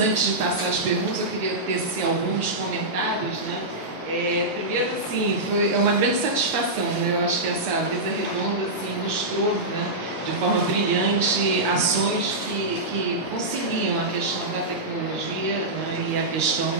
antes de passar as perguntas, eu queria tecer alguns comentários, né? Primeiro, assim, é uma grande satisfação, né? Eu acho que essa mesa redonda assim, mostrou, né, de forma brilhante ações que conciliam a questão da tecnologia, né, e a questão,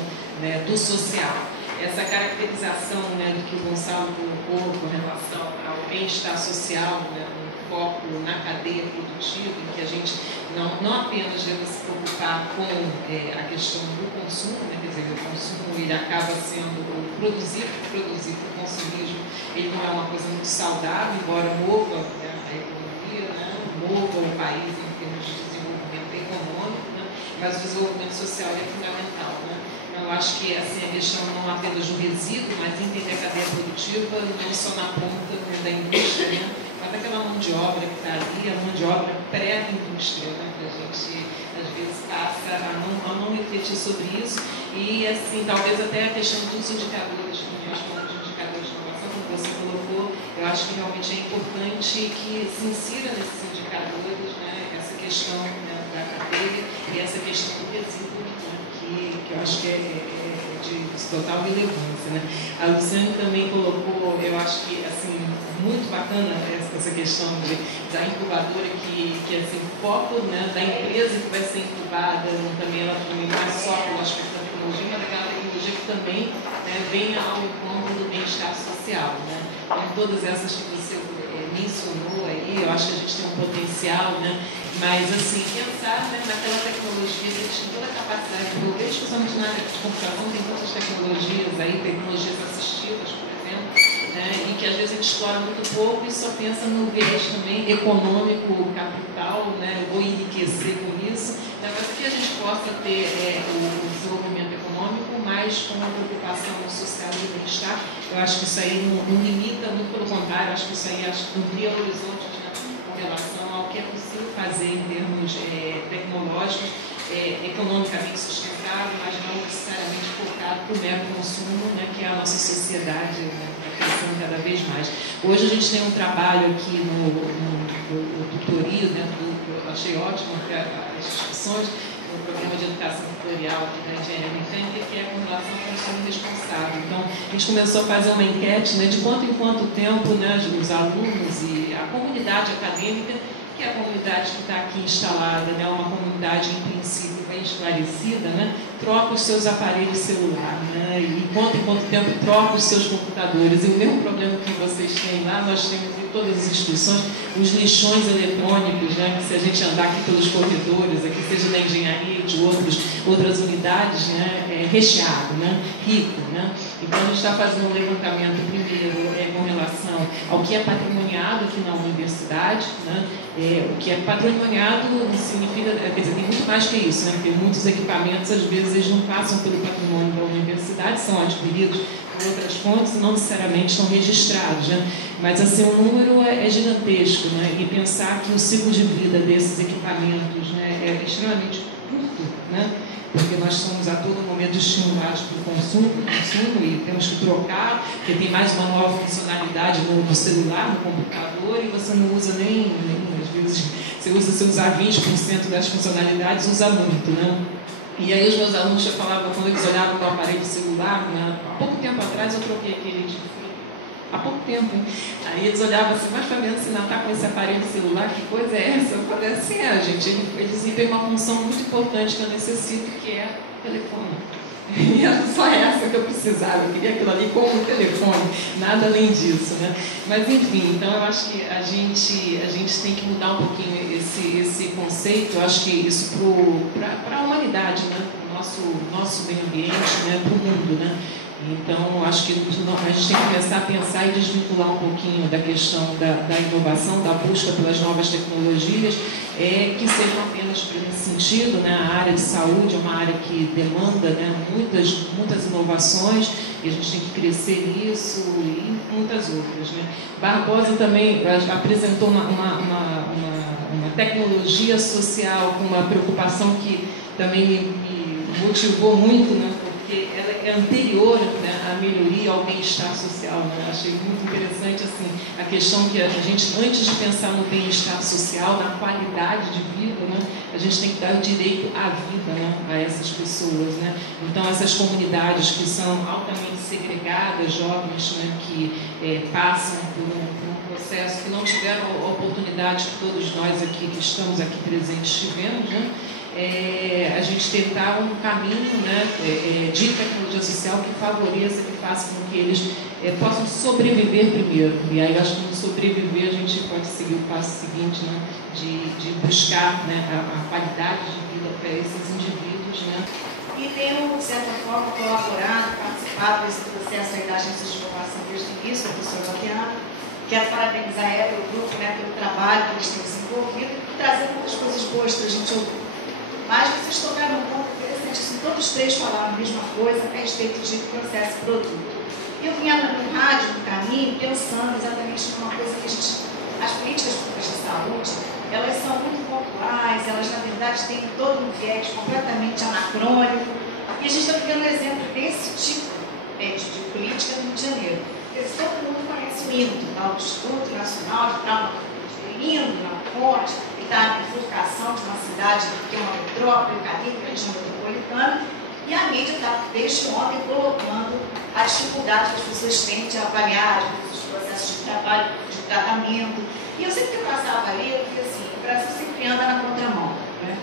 né, do social. Essa caracterização, né, do que o Gonçalo colocou com relação ao bem-estar social, né, um foco na cadeia produtiva, em que a gente não apenas deve se preocupar com a questão do consumo, né, quer dizer, o consumo ele acaba sendo produzir para o consumismo, ele não é uma coisa muito saudável, embora mova, né, a economia, né, mova o país em termos de desenvolvimento econômico, né, mas o desenvolvimento social é fundamental, né? Eu acho que assim, a questão não apenas do resíduo, mas entender a cadeia produtiva não só na ponta, né, da indústria, né, mas aquela mão de obra que está ali, a mão de obra pré-indústria, né, que a gente às vezes passa a não refletir sobre isso, e assim, talvez até a questão dos indicadores, quando nós falamos de indicadores de inovação, como você colocou, eu acho que realmente é importante que se insira nesses indicadores, né, essa questão, né, da cadeia e essa questão do resíduo, né, que eu acho que é de total relevância, né? A Luciane também colocou, eu acho que assim, muito bacana essa questão da incubadora que assim, o foco, né, da empresa que vai ser incubada, também ela também não é só pelo aspecto da tecnologia, mas daquela tecnologia que também, né, venha ao encontro do bem-estar social, né? Então, todas essas que você mencionou aí, eu acho que a gente tem um potencial, né? Mas, assim, pensar, né, naquela tecnologia que eles têm toda a capacidade de desenvolver, especialmente na área de computação, tem muitas tecnologias aí, tecnologias assistivas, por exemplo, né, e que às vezes a gente explora muito pouco e só pensa no viés também econômico, capital, né, eu vou enriquecer com isso, né, mas que a gente possa ter o desenvolvimento econômico, mas com uma preocupação social e bem-estar. Eu acho que isso aí não limita, muito pelo contrário, acho que isso aí amplia horizontes, né, com relação ao que é possível fazer em termos tecnológicos, economicamente sustentável, mas não necessariamente focado para o mero consumo, né, que é a nossa sociedade, né, crescendo cada vez mais. Hoje a gente tem um trabalho aqui no tutorio, né, eu achei ótimo as discussões, no programa de educação tutorial aqui da engenharia mecânica, que é com relação ao consumo responsável. Então, a gente começou a fazer uma enquete, né, de quanto em quanto tempo, né, os alunos e a comunidade acadêmica, que é a comunidade que está aqui instalada, né, uma comunidade, em princípio, bem esclarecida, né, troca os seus aparelhos celulares, né, e quanto em quanto tempo troca os seus computadores. E o mesmo problema que vocês têm lá, nós temos em todas as instituições, os lixões eletrônicos, né, que se a gente andar aqui pelos corredores, aqui seja da engenharia, de outras unidades, né, recheado, né, rico, né. Então, a gente está fazendo um levantamento primeiro com relação ao que é patrimoniado aqui na universidade, né. O que é patrimoniado significa, quer dizer, tem muito mais que isso, né? Porque muitos equipamentos, às vezes, eles não passam pelo patrimônio da universidade, são adquiridos por outras fontes e não necessariamente estão registrados, né? Mas, assim, o número é gigantesco, né? E pensar que o ciclo de vida desses equipamentos, né, é extremamente curto, né? Porque nós somos a todo momento estimulados pelo consumo e temos que trocar, porque tem mais uma nova funcionalidade no celular, no computador, e você não usa nem às vezes, se usar 20% das funcionalidades, usa muito, né? E aí os meus alunos já falavam, quando eles olhavam para o aparelho celular, né, há pouco tempo atrás eu troquei aquele de há pouco tempo, hein? Aí eles olhavam assim, mas Fabiana, você não está com esse aparelho celular, que coisa é essa? Eu falei assim, gente, ele desempenha uma função muito importante que eu necessito, que é o telefone. E era só essa que eu precisava, eu queria aquilo ali com o telefone, nada além disso, né? Mas enfim, então eu acho que a gente tem que mudar um pouquinho esse conceito, eu acho que isso para a humanidade, né? Para o nosso meio ambiente, né? Para o mundo, né? Então, acho que a gente tem que começar a pensar e desvincular um pouquinho da questão da inovação, da busca pelas novas tecnologias, que sejam apenas nesse sentido, né? A área de saúde é uma área que demanda, né, muitas inovações, e a gente tem que crescer nisso e muitas outras, né? Barbosa também apresentou uma tecnologia social com uma preocupação que também me motivou muito, né? porque ela é anterior, né, à melhoria, ao bem-estar social. Né? Achei muito interessante assim, a questão que a gente, antes de pensar no bem-estar social, na qualidade de vida, né, a gente tem que dar o direito à vida, né, a essas pessoas. Né? Então, essas comunidades que são altamente segregadas, jovens, né, que passam por um processo, que não tiveram a oportunidade que todos nós aqui, que estamos aqui presentes, tivemos, né? A gente tentar um caminho, né, de tecnologia social que favoreça, que faça com que eles possam sobreviver primeiro. E aí, acho que no sobreviver a gente pode seguir o passo seguinte, né, de buscar, né, a qualidade de vida para esses indivíduos. Né. E tenho, de certa forma, colaborado, participado desse processo aí da Agência de Inovação desde o início, da professora Babiana. Quero parabenizar ela e o grupo, né, pelo trabalho que eles têm desenvolvido e trazer muitas coisas boas para a gente ouvir. Mas vocês tocaram um ponto interessante, assim, todos os três falaram a mesma coisa a respeito de processo e produto. Eu vinha no rádio, no caminho, pensando exatamente numa coisa que as políticas públicas de saúde, elas são muito pontuais, elas na verdade têm todo um viés completamente anacrônico, e a gente está vivendo um exemplo desse tipo de política no Rio de Janeiro. Porque todo mundo conhece o hino, o Instituto Nacional de Trauma, hino na ponte, da bifurcação de uma cidade que é uma metrópole, uma região metropolitana, e a mídia está, desde ontem, colocando a dificuldade que as pessoas têm de avaliar os processos de trabalho, de tratamento. E eu sempre que eu passava ali, eu dizia assim, o Brasil sempre anda na contramão. Né?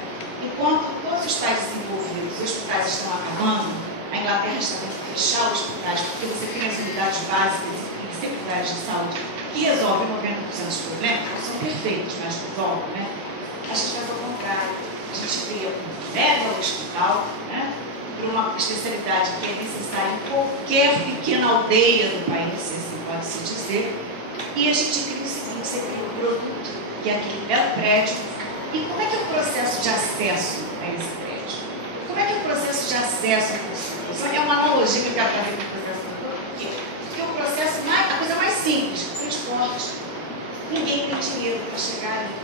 Enquanto todos os países desenvolvidos, os hospitais estão acabando, a Inglaterra está tendo que fechar os hospitais, porque você tem as unidades básicas e secundárias de saúde que resolvem 90% dos problemas, não são perfeitos, mas resolvem, né? A gente faz ao contrário. A gente cria um mega hospital, né, para uma especialidade que é necessária em qualquer pequena aldeia do país, assim pode-se dizer, e a gente cria o seguinte, você cria um produto, que é aquele belo prédio. E como é que é o processo de acesso a esse prédio? Como é que é o processo de acesso a esse? É uma analogia que eu quero fazer com o processo todo. Por quê? Porque o processo, a coisa mais simples, transporte. Ninguém tem dinheiro para chegar ali.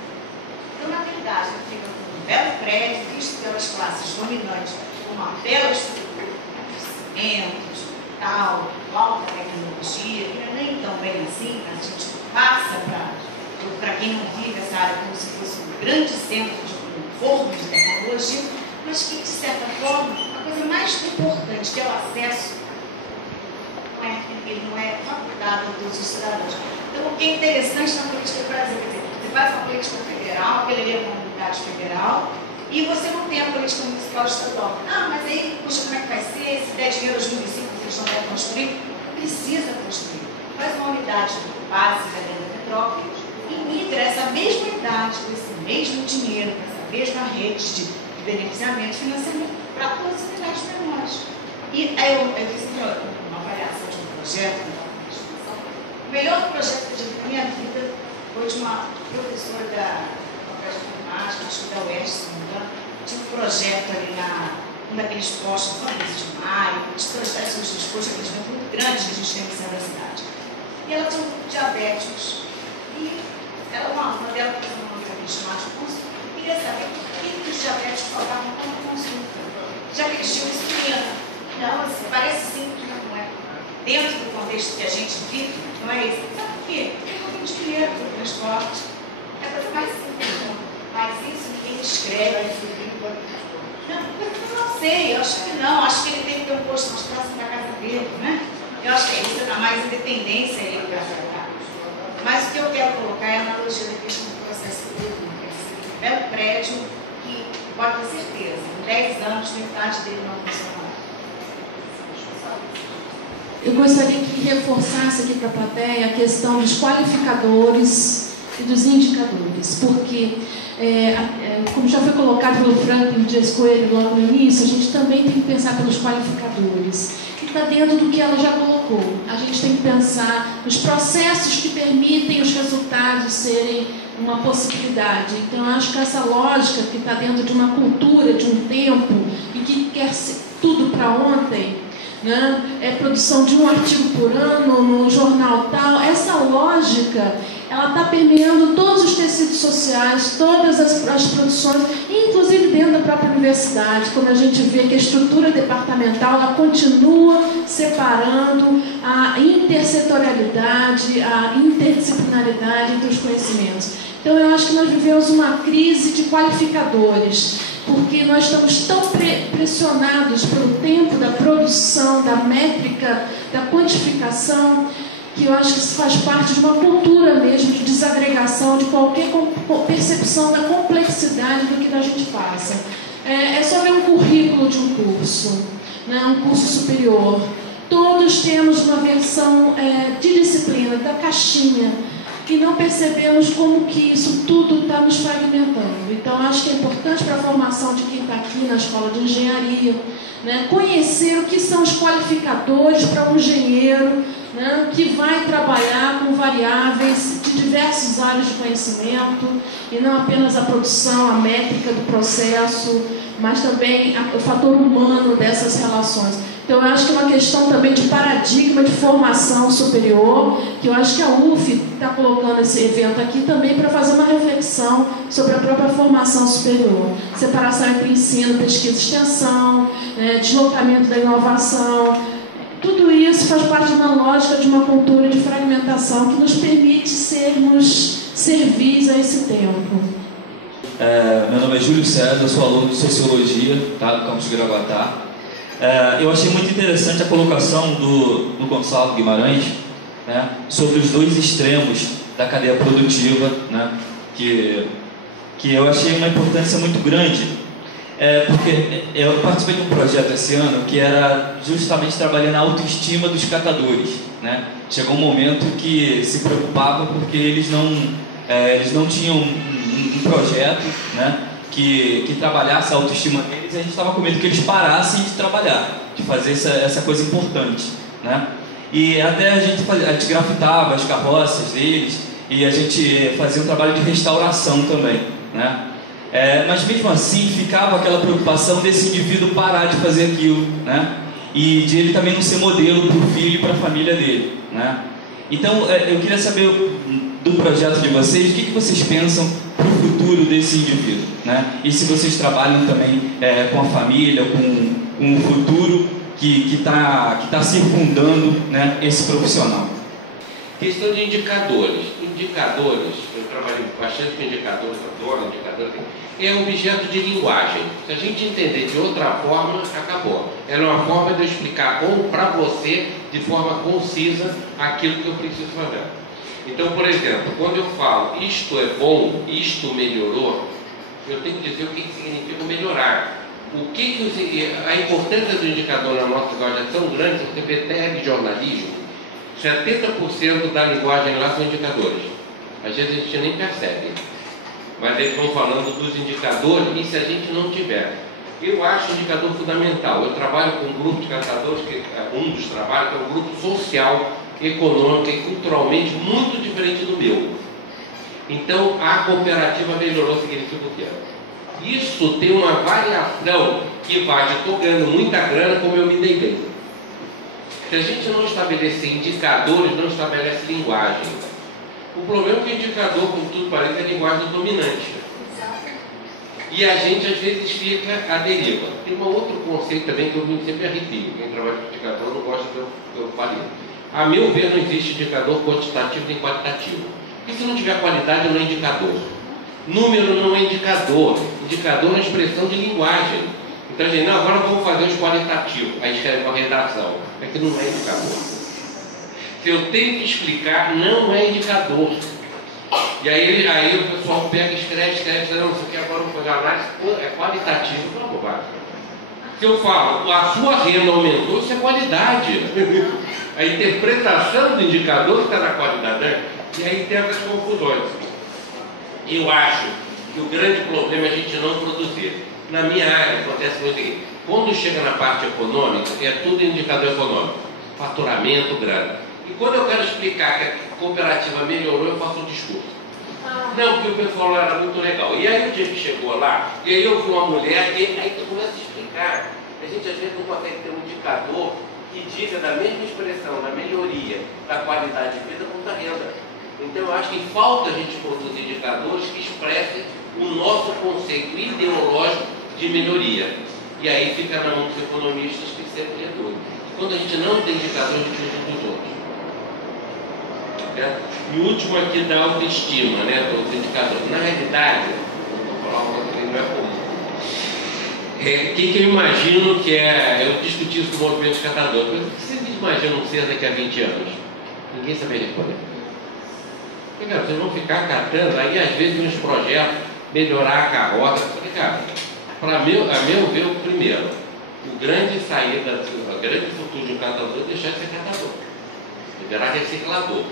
Então, na verdade, ele fica com um belo prédio, visto pelas classes dominantes, com uma bela estrutura, cimentos, tal, alta tecnologia, que não é nem tão bem assim, mas a gente passa para quem não vive essa área como se fosse um grande centro de um forno de tecnologia, mas que, de certa forma, a coisa mais importante, que é o acesso, ele não é facultado a todos os cidadãos. Então, o que é interessante na política do Brasil, quer dizer, você faz uma política federal, que ele é uma unidade federal, e você não tem a política municipal estadual. Ah, mas aí, puxa, como é que vai ser? Se der dinheiro aos municípios, eles não devem construir? Precisa construir. Faz uma unidade básica dentro da metrópole e migra essa mesma unidade, com esse mesmo dinheiro, com essa mesma rede de beneficiamento e financiamento para todas as unidades menores. E aí eu fiz uma avaliação de um projeto, o melhor projeto que eu tive na minha vida foi de uma professora da Faculdade de Informática, acho que da UERJ, se não me engano, tinha um projeto ali num daqueles postos, no 15 de maio, de projetos de postos, aqueles muito grandes que a gente tem no centro da cidade. E ela tinha um grupo de diabéticos. E ela, uma aluna dela, que foi uma amiga chamada de curso, queria saber por que os diabéticos faltavam tanta consulta. Já que eles tinham insulina. Não, assim, parece simples, mas não é. Dentro do contexto que a gente vive, não é isso. Sabe por quê? Porque não tem dinheiro para o transporte. É a coisa mais simples, não. Mas isso ninguém escreve. Não sei, eu acho que não. Acho que ele tem que ter um posto mais próximo da casa dele, né? Eu acho que isso dá mais independência a ele para trabalhar. Mas o que eu quero colocar é a analogia da questão do processo produtivo. Um belo prédio que, pode ter certeza, em 10 anos, metade dele não funcionará. Eu gostaria que reforçasse aqui para a plateia a questão dos qualificadores e dos indicadores, porque, como já foi colocado pelo Franklin Dias Coelho logo no início, a gente também tem que pensar pelos qualificadores, que está dentro do que ela já colocou. A gente tem que pensar nos processos que permitem os resultados serem uma possibilidade. Então, eu acho que essa lógica que está dentro de uma cultura, de um tempo, e que quer ser tudo para ontem, né? É produção de um artigo por ano no jornal tal, essa lógica ela está permeando todos os tecidos sociais, todas as produções, inclusive dentro da própria universidade, quando a gente vê que a estrutura departamental ela continua separando a intersetorialidade, a interdisciplinaridade entre os conhecimentos. Então, eu acho que nós vivemos uma crise de qualificadores, porque nós estamos tão pressionados pelo tempo da produção, da métrica, da quantificação, que eu acho que isso faz parte de uma cultura mesmo de desagregação de qualquer percepção da complexidade do que a gente faça. É só ver um currículo de um curso, né, um curso superior. Todos temos uma versão de disciplina, da caixinha, e não percebemos como que isso tudo está nos fragmentando. Então, acho que é importante para a formação de quem está aqui na escola de engenharia, né, conhecer o que são os qualificadores para um engenheiro, né, que vai trabalhar com variáveis de diversas áreas de conhecimento, e não apenas a produção, a métrica do processo, mas também o fator humano dessas relações. Então, eu acho que é uma questão também de paradigma de formação superior, que eu acho que a UF está colocando esse evento aqui também para fazer uma reflexão sobre a própria formação superior. Separação entre ensino, pesquisa e extensão, deslocamento da inovação. Tudo isso faz parte de uma lógica de uma cultura de fragmentação que nos permite sermos servis a esse tempo. Meu nome é Júlio César, eu sou aluno de Sociologia, tá, do campus de Gravatá. Eu achei muito interessante a colocação do Gonçalo Guimarães, né, sobre os dois extremos da cadeia produtiva, né, que eu achei uma importância muito grande, porque eu participei de um projeto esse ano que era justamente trabalhando a autoestima dos catadores, né. Chegou um momento que se preocupava porque eles não tinham um projeto, né, que trabalhasse a autoestima deles, e a gente estava com medo que eles parassem de trabalhar, de fazer essa coisa importante, né? E até a gente grafitava as carroças deles e a gente fazia um trabalho de restauração também, né? Mas mesmo assim ficava aquela preocupação desse indivíduo parar de fazer aquilo, né? E de ele também não ser modelo para o filho e para a família dele, né? Então, eu queria saber do projeto de vocês, o que vocês pensam para o futuro desse indivíduo, né? E se vocês trabalham também com a família, com um futuro que tá circundando, né, esse profissional. Questão de indicadores. Indicadores, eu trabalho bastante com indicadores, adoro indicadores, é objeto de linguagem. Se a gente entender de outra forma, acabou. Ela é uma forma de eu explicar para você, de forma concisa, aquilo que eu preciso fazer. Então, por exemplo, quando eu falo isto é bom, isto melhorou, eu tenho que dizer o que significa melhorar. A importância do indicador na nossa linguagem é tão grande que você vê telejornalismo, 70% da linguagem lá são indicadores. Às vezes a gente nem percebe, mas eles vão falando dos indicadores, e se a gente não tiver. Eu acho o indicador fundamental. Eu trabalho com um grupo de catadores, um dos trabalhos é um grupo social, econômico e culturalmente muito diferente do meu. Então, a cooperativa melhorou significa o quê? Isso tem uma variação que vai de estou ganhando muita grana, como eu me dei bem. Se a gente não estabelecer indicadores, não estabelece linguagem. O problema é que o indicador, como tudo parece, é a linguagem do dominante. E a gente, às vezes, fica à deriva. Tem um outro conceito também que eu sempre arrepio. Quem trabalha com indicador não gosta que eu fale. A meu ver, não existe indicador quantitativo nem qualitativo. Porque se não tiver qualidade, não é indicador. Número não é indicador. Indicador é uma expressão de linguagem. Então, a gente, não, agora vamos fazer os qualitativos. Aí escreve uma redação. É que não é indicador. Se eu tenho que explicar, não é indicador. E aí o pessoal pega, escreve, não, isso aqui agora eu vou fazer análise, é qualitativo, não é bobagem. Se eu falo, a sua renda aumentou, isso é qualidade. A interpretação do indicador está na qualidade, né? E aí tem essas confusões. Eu acho que o grande problema é a gente não produzir. Na minha área acontece o seguinte: quando chega na parte econômica, é tudo indicador econômico, faturamento, grana. E quando eu quero explicar que a cooperativa melhorou, eu faço um discurso. Não, porque o pessoal lá era muito legal. E aí o dia que chegou lá, e aí eu vi uma mulher, e aí tu começa a explicar. A gente às vezes não consegue ter um indicador que diga da mesma expressão, da melhoria, da qualidade de vida, como da renda. Então eu acho que falta a gente produzir indicadores que expressem o nosso conceito ideológico de melhoria. E aí fica na mão dos economistas que sempre reduzem. Quando a gente não tem indicador, a gente usa dos outros. E o último aqui da autoestima, né, dos indicadores. Na realidade, vou falar uma coisa que não é comum. O que eu imagino que é... Eu discuti isso com o movimento catador. O que vocês imaginam ser daqui a 20 anos? Ninguém sabia responder. Porque, cara, vocês vão ficar catando, aí às vezes uns projetos, melhorar a carroça. Porque, cara, a meu ver, o primeiro, o grande saída, o grande futuro de um catador é deixar de ser catador. Ele virar reciclador.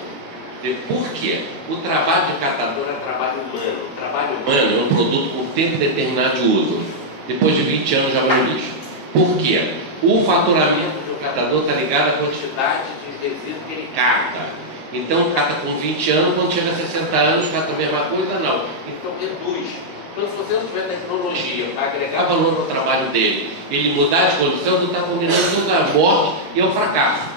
Por quê? O trabalho de catador é trabalho humano. O trabalho humano é um produto com tempo determinado de uso. Depois de 20 anos já vai no lixo. Por quê? O faturamento do catador está ligado à quantidade de resíduo que ele cata. Então, cata com 20 anos, quando chega a 60 anos, cata a mesma coisa? Não. Então, reduz. Então, se você não tiver tecnologia para agregar valor no trabalho dele, ele mudar de condição, ele está combinando a morte e ao fracasso.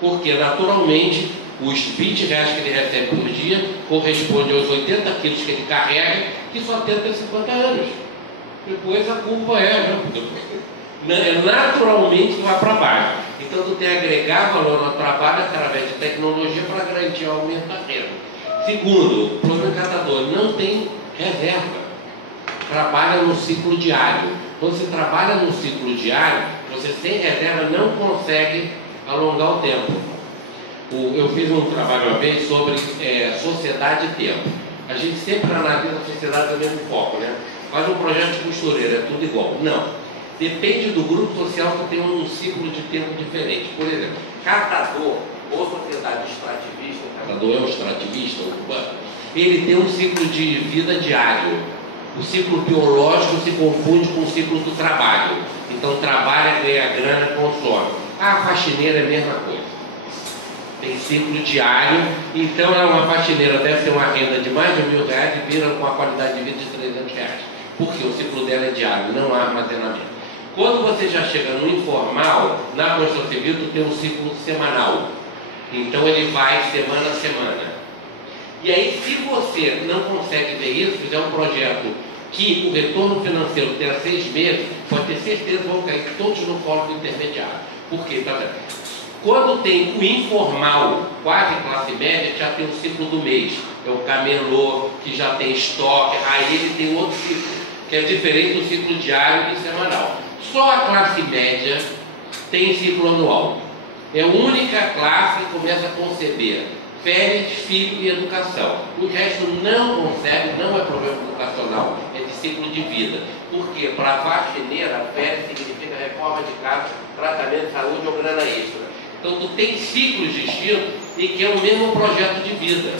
Porque, naturalmente, os 20 reais que ele recebe por dia correspondem aos 80 quilos que ele carrega, que só tem até 50 anos. Depois a culpa naturalmente vai para baixo. Então tu tem que agregar valor ao trabalho através de tecnologia para garantir o aumento da renda. Segundo, o problema catador não tem reserva. Trabalha no ciclo diário. Quando você trabalha no ciclo diário, você sem reserva não consegue alongar o tempo. Eu fiz um trabalho uma vez sobre sociedade e tempo. A gente sempre analisa a sociedade do mesmo foco, né? Faz um projeto de costureira, é tudo igual. Não. Depende do grupo social que tem um ciclo de tempo diferente. Por exemplo, catador ou sociedade extrativista, o catador é um extrativista urbano, ele tem um ciclo de vida diário. O ciclo biológico se confunde com o ciclo do trabalho. Então trabalha, ganha grana, consome. A faxineira é a mesma coisa. Tem ciclo diário, então uma faxineira deve ter uma renda de mais de R$1.000 e vira com a qualidade de vida de R$300. Porque o ciclo dela é diário, não há armazenamento. Quando você já chega no informal, na construção civil, tu tem um ciclo semanal. Então ele vai semana a semana. E aí, se você não consegue ver isso, fizer um projeto que o retorno financeiro tenha 6 meses, pode ter certeza que vão cair todos no colo intermediário. Por quê? Tá vendo? Quando tem o informal, quase classe média, já tem o ciclo do mês. É o camelô, que já tem estoque, aí ele tem outro ciclo, que é diferente do ciclo diário e semanal. Só a classe média tem ciclo anual. É a única classe que começa a conceber férias, filho e educação. O resto não concebe, não é problema educacional, é de ciclo de vida. Porque para a faxineira, férias significa reforma de casa, tratamento de saúde ou grana extra. Então tu tem ciclos distintos e que é o mesmo projeto de vida.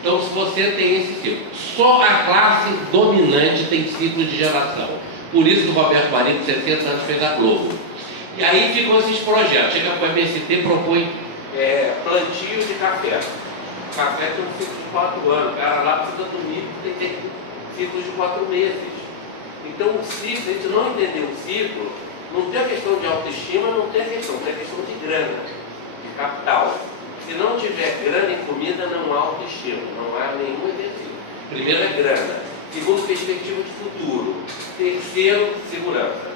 Então se você tem esse ciclo, só a classe dominante tem ciclo de geração. Por isso que o Roberto Marinho, com 60 anos, fez a Globo. E aí ficam esses projetos. Chega para o MST, propõe plantio de café. O café tem um ciclo de 4 anos. O cara lá precisa do milho, tem ciclo de 4 meses. Então o ciclo, se a gente não entender o ciclo, não tem a questão de autoestima, não tem a questão de grana, de capital. Se não tiver grana e comida, não há autoestima, não há nenhum exercício. Primeiro é grana. Segundo, perspectiva de futuro. Terceiro, segurança.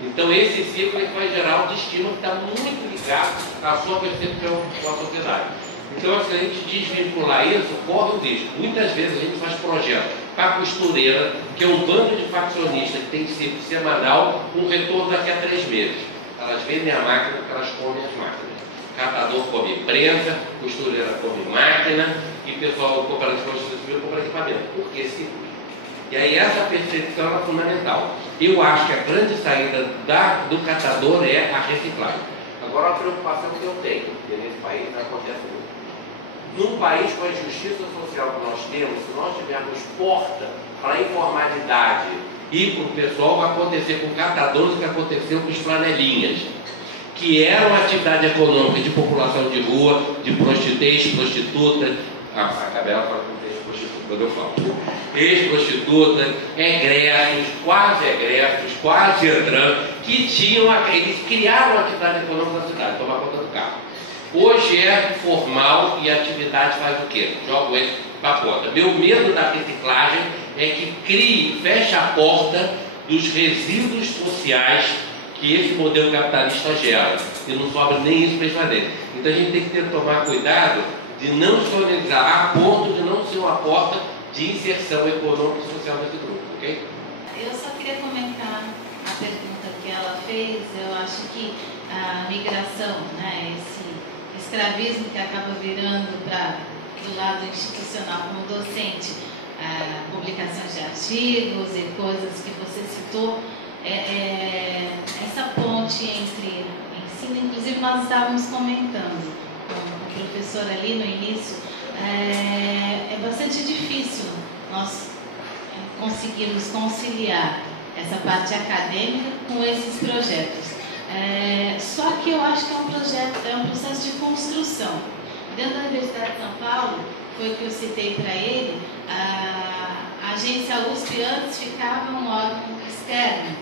Então esse ciclo é que vai gerar autoestima que está muito ligado à sua percepção com a sociedade. Então, se a gente desvincular isso, corre o risco. Muitas vezes a gente faz projetos para a costureira, que é um bando de faccionistas que tem ciclo semanal, um retorno daqui a 3 meses. Elas vendem a máquina porque elas comem as máquinas. Catador come prensa, costureira come máquina e o pessoal do cooperativo de construção civil compra equipamento. Por que ciclo? E aí essa percepção é fundamental. Eu acho que a grande saída do catador é a reciclagem. Agora a preocupação que eu tenho, porque nesse país acontece muito. Num país com a injustiça social que nós temos, se nós tivermos porta para a informalidade e para o pessoal, vai acontecer com catadores o que aconteceu com os flanelinhas, que era uma atividade econômica de população de rua, de prostituta, a Cabela fala com ex-prostituta, quando eu falo, ex-prostituta, egressos, quase entrando, que tinham, eles criaram uma atividade econômica na cidade, tomar conta do carro. Hoje é formal e a atividade faz o quê? Jogo ele para a porta. Meu medo da reciclagem é que feche a porta dos resíduos sociais que esse modelo capitalista gera. E não sobra nem isso para eles fazerem. Então a gente tem que tomar cuidado de não se organizar a ponto de não ser uma porta de inserção econômica e social desse grupo, ok? Eu só queria comentar a pergunta que ela fez. Eu acho que a migração, né, esse escravismo que acaba virando para do lado institucional como docente, publicações de artigos e coisas que você citou, essa ponte entre ensino, inclusive nós estávamos comentando com o professor ali no início, é bastante difícil nós conseguirmos conciliar essa parte acadêmica com esses projetos. Só que eu acho que é um processo de construção. Dentro da Universidade de São Paulo, foi o que eu citei para ele, a agência USP antes ficava um órgão externo,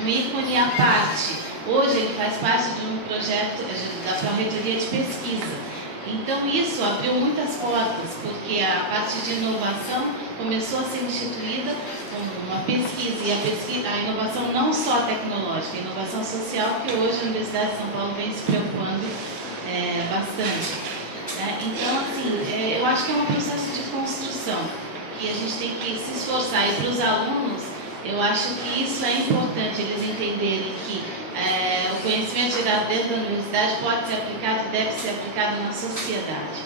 um ícone à parte. Hoje ele faz parte de um projeto da Pró-Reitoria de Pesquisa. Então isso abriu muitas portas, porque a parte de inovação começou a ser instituída como uma pesquisa, e a inovação não só tecnológica, a inovação social, que hoje a Universidade de São Paulo vem se preocupando bastante. Então, assim, eu acho que é um processo de construção, que a gente tem que se esforçar. E para os alunos, eu acho que isso é importante, eles entenderem que o conhecimento gerado dentro da universidade pode ser aplicado e deve ser aplicado na sociedade.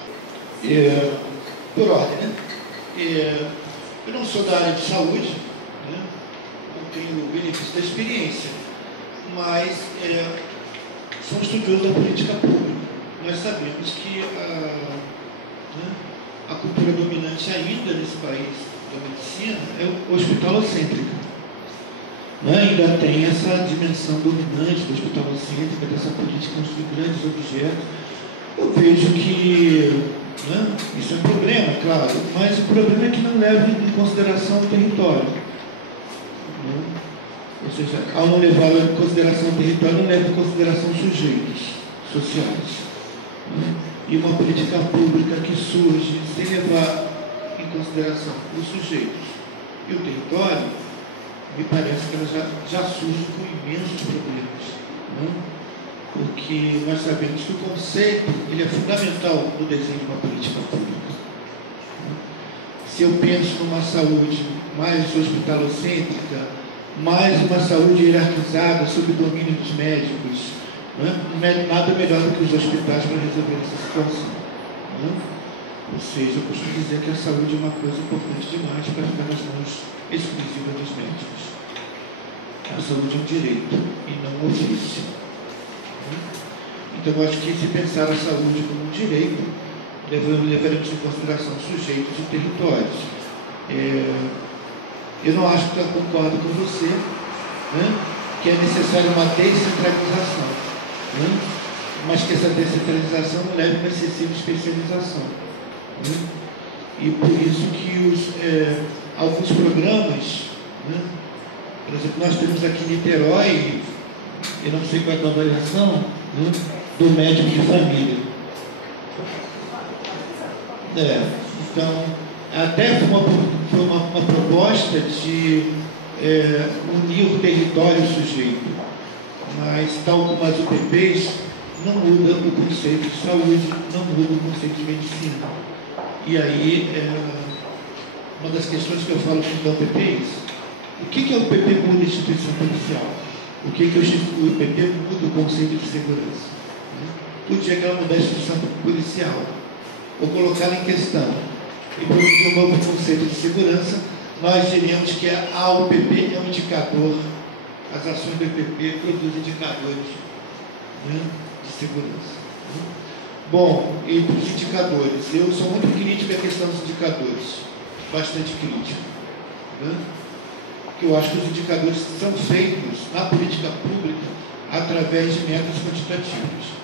Por ordem, né? Eu não sou da área de saúde, né? Eu tenho o benefício da experiência, mas sou estudioso da política pública. Nós sabemos que a cultura dominante ainda nesse país da medicina é o hospitalocêntrica. Ainda tem essa dimensão dominante do hospitalocêntrica, dessa política de grandes objetos. Eu vejo que isso é um problema, claro, mas o problema é que não leva em consideração o território. Ou seja, ao não levar em consideração o território, não leva em consideração os sujeitos sociais. E uma política pública que surge sem levar em consideração os sujeitos e o território, me parece que ela já surge com imensos problemas. Porque nós sabemos que o conceito ele é fundamental no desenho de uma política pública. Se eu penso numa saúde mais hospitalocêntrica, mais uma saúde hierarquizada sob o domínio dos médicos, não é nada melhor do que os hospitais para resolver essa situação. Ou seja, eu costumo dizer que a saúde é uma coisa importante demais para ficar nas mãos exclusivas dos médicos. A saúde é um direito e não um ofício. Então, eu acho que se pensar a saúde como um direito, levaremos em consideração sujeitos e territórios. Eu não acho que eu concordo com você, que é necessária uma descentralização. Mas que essa descentralização não leve a uma excessiva especialização. E por isso que alguns programas, por exemplo, nós temos aqui em Niterói, eu não sei qual é a avaliação, do médico de família. Então, até foi uma proposta de unir o território e o sujeito. Mas, tal como as UPPs, não muda o conceito de saúde, não muda o conceito de medicina. E aí, uma das questões que eu falo com o UPP é isso. O que a UPP muda a instituição policial? O que o UPP muda o conceito de segurança? O dia que ela mudar a instituição policial, ou colocá-la em questão, e produzir um novo conceito de segurança, nós diremos que a UPP é um indicador. As ações do EPP produzem indicadores de segurança. Bom, e para os indicadores, eu sou muito crítico à questão dos indicadores, bastante crítico. Porque eu acho que os indicadores são feitos na política pública através de métodos quantitativos.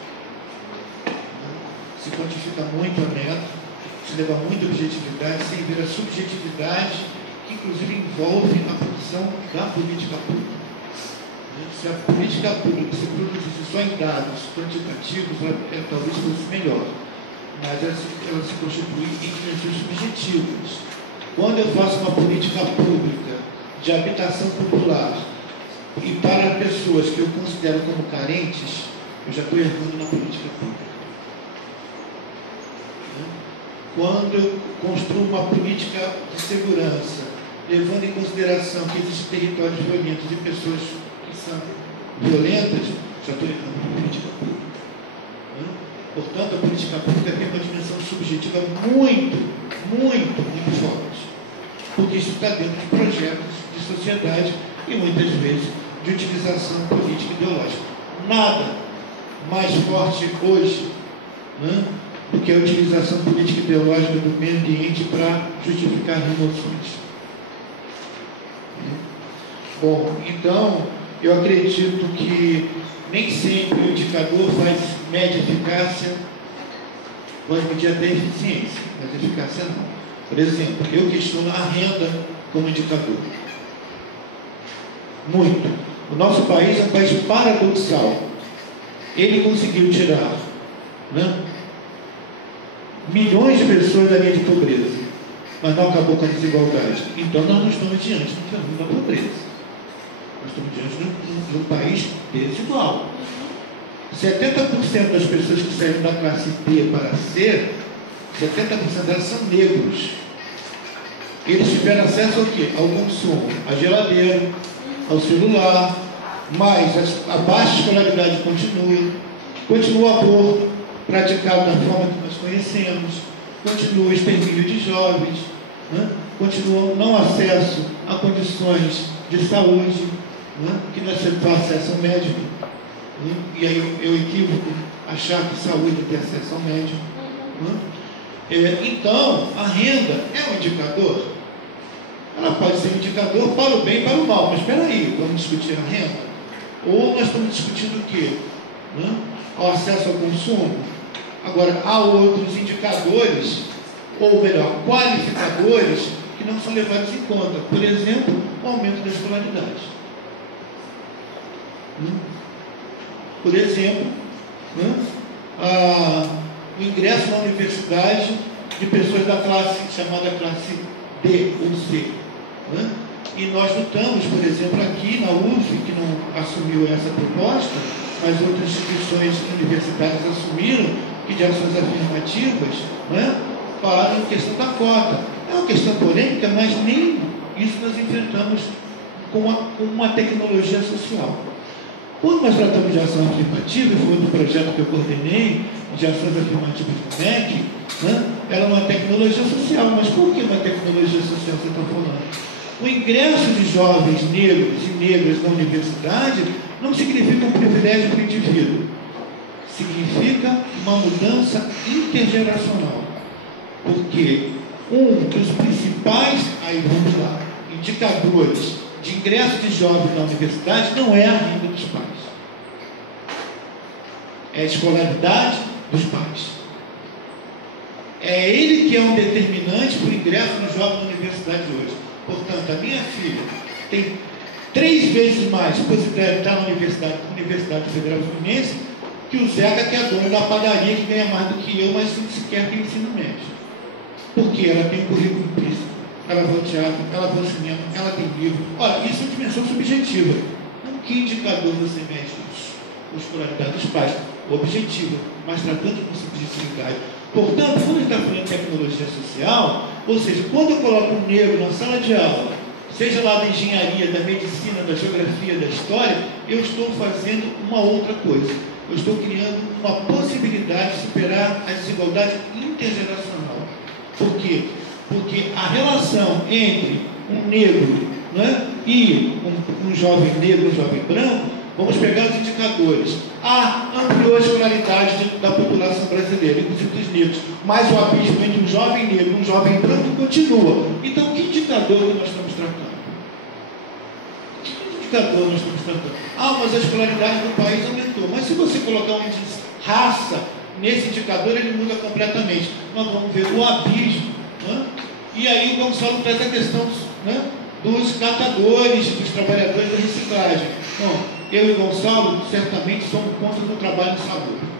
Se quantifica muito a meta, se leva muita objetividade, sem ver a subjetividade, que inclusive envolve a produção da política pública. Se a política pública se produzisse só só em dados quantitativos, talvez fosse melhor, mas ela se constitui em dimensões subjetivas. Quando eu faço uma política pública de habitação popular e para pessoas que eu considero como carentes, eu já estou errando na política pública. Quando eu construo uma política de segurança, levando em consideração que existem territórios violentos e pessoas que são violentas, já estou errando na política pública. Portanto, a política pública tem uma dimensão subjetiva muito forte, porque isso está dentro de projetos de sociedade e muitas vezes de utilização política e ideológica. Nada mais forte hoje do que a utilização política e ideológica do meio ambiente para justificar remoções. Bom, então, eu acredito que nem sempre o indicador mede eficácia, pode medir até eficiência, mas eficácia não. Por exemplo, eu questiono a renda como indicador. Muito. O nosso país é um país paradoxal. Ele conseguiu tirar milhões de pessoas da linha de pobreza, mas não acabou com a desigualdade. Então, nós não estamos diante do fenômeno da pobreza. Nós estamos diante de um país desigual. 70% das pessoas que saíram da classe B para C, 70% delas são negros. Eles tiveram acesso ao quê? Ao consumo, à geladeira, ao celular, mas a baixa escolaridade continua o aborto praticado da forma que nós conhecemos, continua o extermínio de jovens, continua o não acesso a condições de saúde, que nós temos acesso ao médico, e aí eu equívoco achar que saúde é ter acesso ao médico. Então, a renda é um indicador. Ela pode ser um indicador para o bem e para o mal, mas espera aí, vamos discutir a renda? Ou nós estamos discutindo o quê? O acesso ao consumo? Agora, há outros indicadores, ou melhor, qualificadores, que não são levados em conta. Por exemplo, o aumento da escolaridade. Por exemplo, o ingresso na universidade de pessoas da classe chamada classe D ou C. E nós lutamos, por exemplo, aqui na UF, que não assumiu essa proposta, mas outras instituições universitárias assumiram, que de ações afirmativas, para a questão da cota. É uma questão polêmica, mas nem isso nós enfrentamos com uma tecnologia social. Quando nós tratamos de ação afirmativa, foi outro projeto que eu coordenei, de ações afirmativas do MEC, era uma tecnologia social. Mas por que uma tecnologia social você está falando? O ingresso de jovens negros e negras na universidade não significa um privilégio para o indivíduo. Significa uma mudança intergeracional. Porque um dos principais, aí vamos lá, indicadores de ingresso de jovens na universidade não é a renda dos pais. É a escolaridade dos pais. É ele que é um determinante para o ingresso do jovem na universidade hoje. Portanto, a minha filha tem 3 vezes mais possibilidade de estar na Universidade Federal Fluminense que o Zeca, que é dono da padaria, que ganha mais do que eu, mas sequer tem ensino médio. Porque ela tem currículo implícito, ela vai ao teatro, ela vai ao cinema, ela tem livro. Ora, isso é uma dimensão subjetiva. Com que indicador você mede isso? A escolaridade dos pais, objetiva, mas tratando com subjetividade. Portanto, quando a gente está falando de tecnologia social, ou seja, quando eu coloco um negro na sala de aula, seja lá da engenharia, da medicina, da geografia, da história, eu estou fazendo uma outra coisa. Eu estou criando uma possibilidade de superar a desigualdade intergeracional. Por quê? Porque a relação entre um negro e um jovem negro, um jovem branco, vamos pegar os indicadores. Ampliou a escolaridade da população brasileira, inclusive dos negros, mas o abismo entre um jovem negro e um jovem branco continua. Então, que indicador que nós estamos tratando? Que indicador nós estamos tratando? Mas a escolaridade do país aumentou. Mas se você colocar um índice raça nesse indicador, ele muda completamente. Nós vamos ver o abismo. E aí o Gonçalo traz a questão dos catadores, dos trabalhadores da reciclagem. Bom, eu e o Gonçalo certamente somos contra o trabalho insalubre.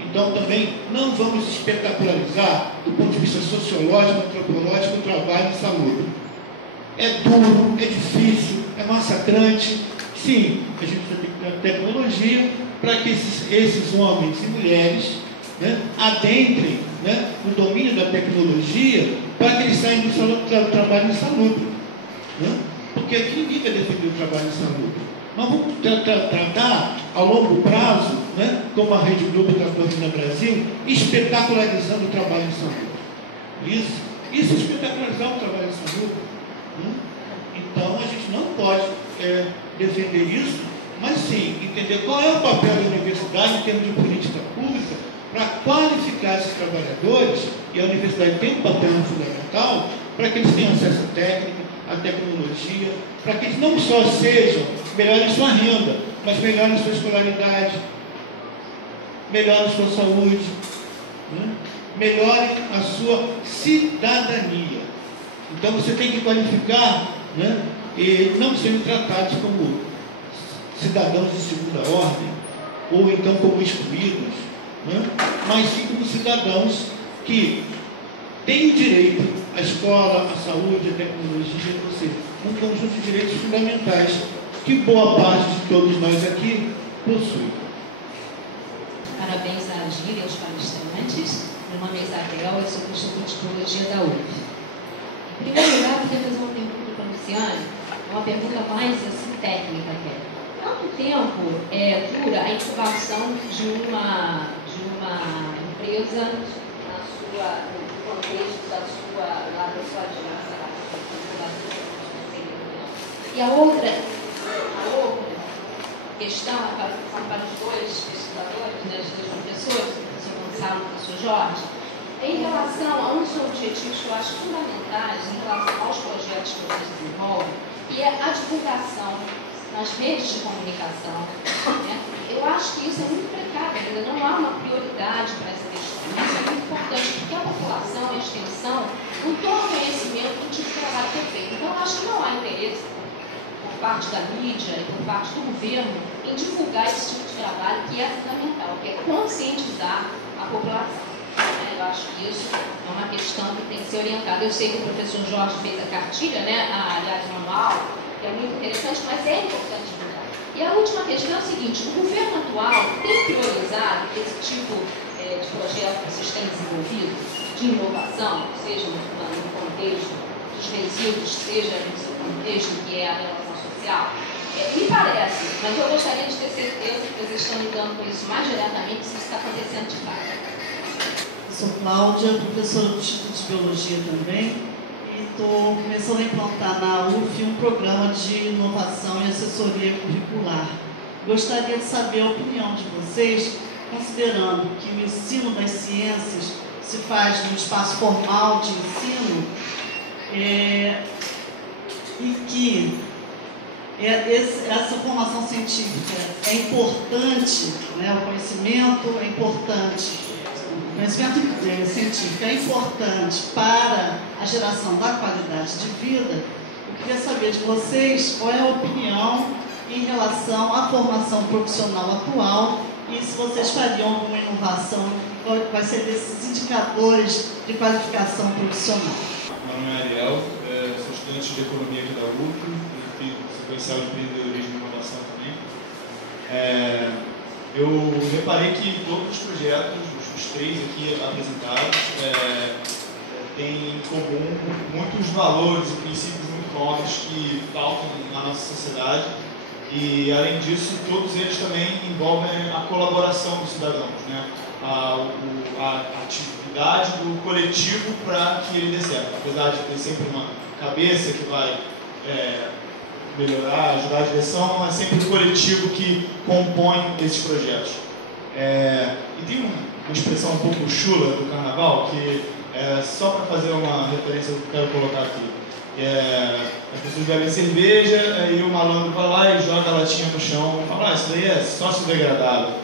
Então, também não vamos espetacularizar, do ponto de vista sociológico, antropológico, o trabalho insalubre. É duro, é difícil, é massacrante. Sim, a gente precisa ter tecnologia para que esses homens e mulheres, né, adentrem, né, no domínio da tecnologia, para que eles saiam do trabalho insalubre. Né? Porque aqui ninguém vai defender o trabalho insalubre. Nós vamos tratar a longo prazo, né, como a Rede Globo tratou aqui no Brasil, espetacularizando o trabalho insalubre. Isso é espetacularizar o trabalho insalubre. Né? Então a gente não pode defender isso, mas sim entender qual é o papel da universidade em termos de política pública para qualificar esses trabalhadores, e a universidade tem um papel fundamental para que eles tenham acesso à técnica, à tecnologia, para que eles não só sejam, melhorem sua renda, mas melhorem sua escolaridade, melhorem sua saúde, né? Melhorem a sua cidadania. Então você tem que qualificar, né? E não serem tratados como cidadãos de segunda ordem, ou então como excluídos, né? Mas sim como cidadãos que têm direito à escola, à saúde, à tecnologia, ou seja, um conjunto de direitos fundamentais que boa parte de todos nós aqui possui. Parabéns à Agir e aos palestrantes. Meu nome é Isabel, eu sou professora de psicologia da UF. Em primeiro lugar, eu queria fazer uma pergunta para a Luciane, uma pergunta mais assim, técnica até. Quanto tempo dura a incubação de uma empresa no contexto da sua agência? E a outra questão para os dois pesquisadores, né, os dois professores, o professor Gonçalo e o professor Jorge, em relação a um dos objetivos que eu acho fundamentais em relação aos projetos que vocês desenvolvem, e é a divulgação nas redes de comunicação. Né? Eu acho que isso é muito precário, ainda não há uma prioridade para essa questão. Isso é muito importante, porque a população e a extensão não tomam conhecimento do tipo de trabalho que é feito. Então, eu acho que não há interesse por parte da mídia e por parte do governo em divulgar esse tipo de trabalho que é fundamental, que é conscientizar a população. Eu acho que isso é uma questão que tem que ser orientada. Eu sei que o professor Jorge fez a cartilha, né? Aliás, o manual, que é muito interessante, mas é importante divulgar. E a última questão é a seguinte: o governo atual tem priorizado esse tipo de projeto que vocês têm desenvolvido, de inovação, seja no contexto dos resíduos, seja no seu contexto que é a relação social? Me parece, mas eu gostaria de ter certeza que vocês estão lidando com isso mais diretamente, se isso está acontecendo de fato. Sou Cláudia, professora do Instituto de Biologia também, e estou começando a implantar na UF um programa de inovação e assessoria curricular. Gostaria de saber a opinião de vocês, considerando que o ensino das ciências se faz num espaço formal de ensino e que essa formação científica é importante, né? O conhecimento é importante. O conhecimento científico é importante para a geração da qualidade de vida. Eu queria saber de vocês qual é a opinião em relação à formação profissional atual e se vocês fariam alguma inovação, quais seriam esses indicadores de qualificação profissional. Meu nome é Ariel, sou estudante de Economia aqui da UF, e sequencial de Empreendedorismo e Inovação também. Eu reparei que todos os projetos, os três aqui apresentados, têm em comum muitos valores e princípios muito nobres que faltam na nossa sociedade e, além disso, todos eles também envolvem a colaboração dos cidadãos, né? A atividade do coletivo para que ele dê certo, apesar de ter sempre uma cabeça que vai melhorar, ajudar a direção, é sempre o coletivo que compõe esses projetos. E tem uma expressão um pouco chula do carnaval, que só para fazer uma referência que eu quero colocar aqui. As pessoas bebem cerveja, aí o malandro vai lá e joga a latinha no chão e fala: isso daí é sócio degradável,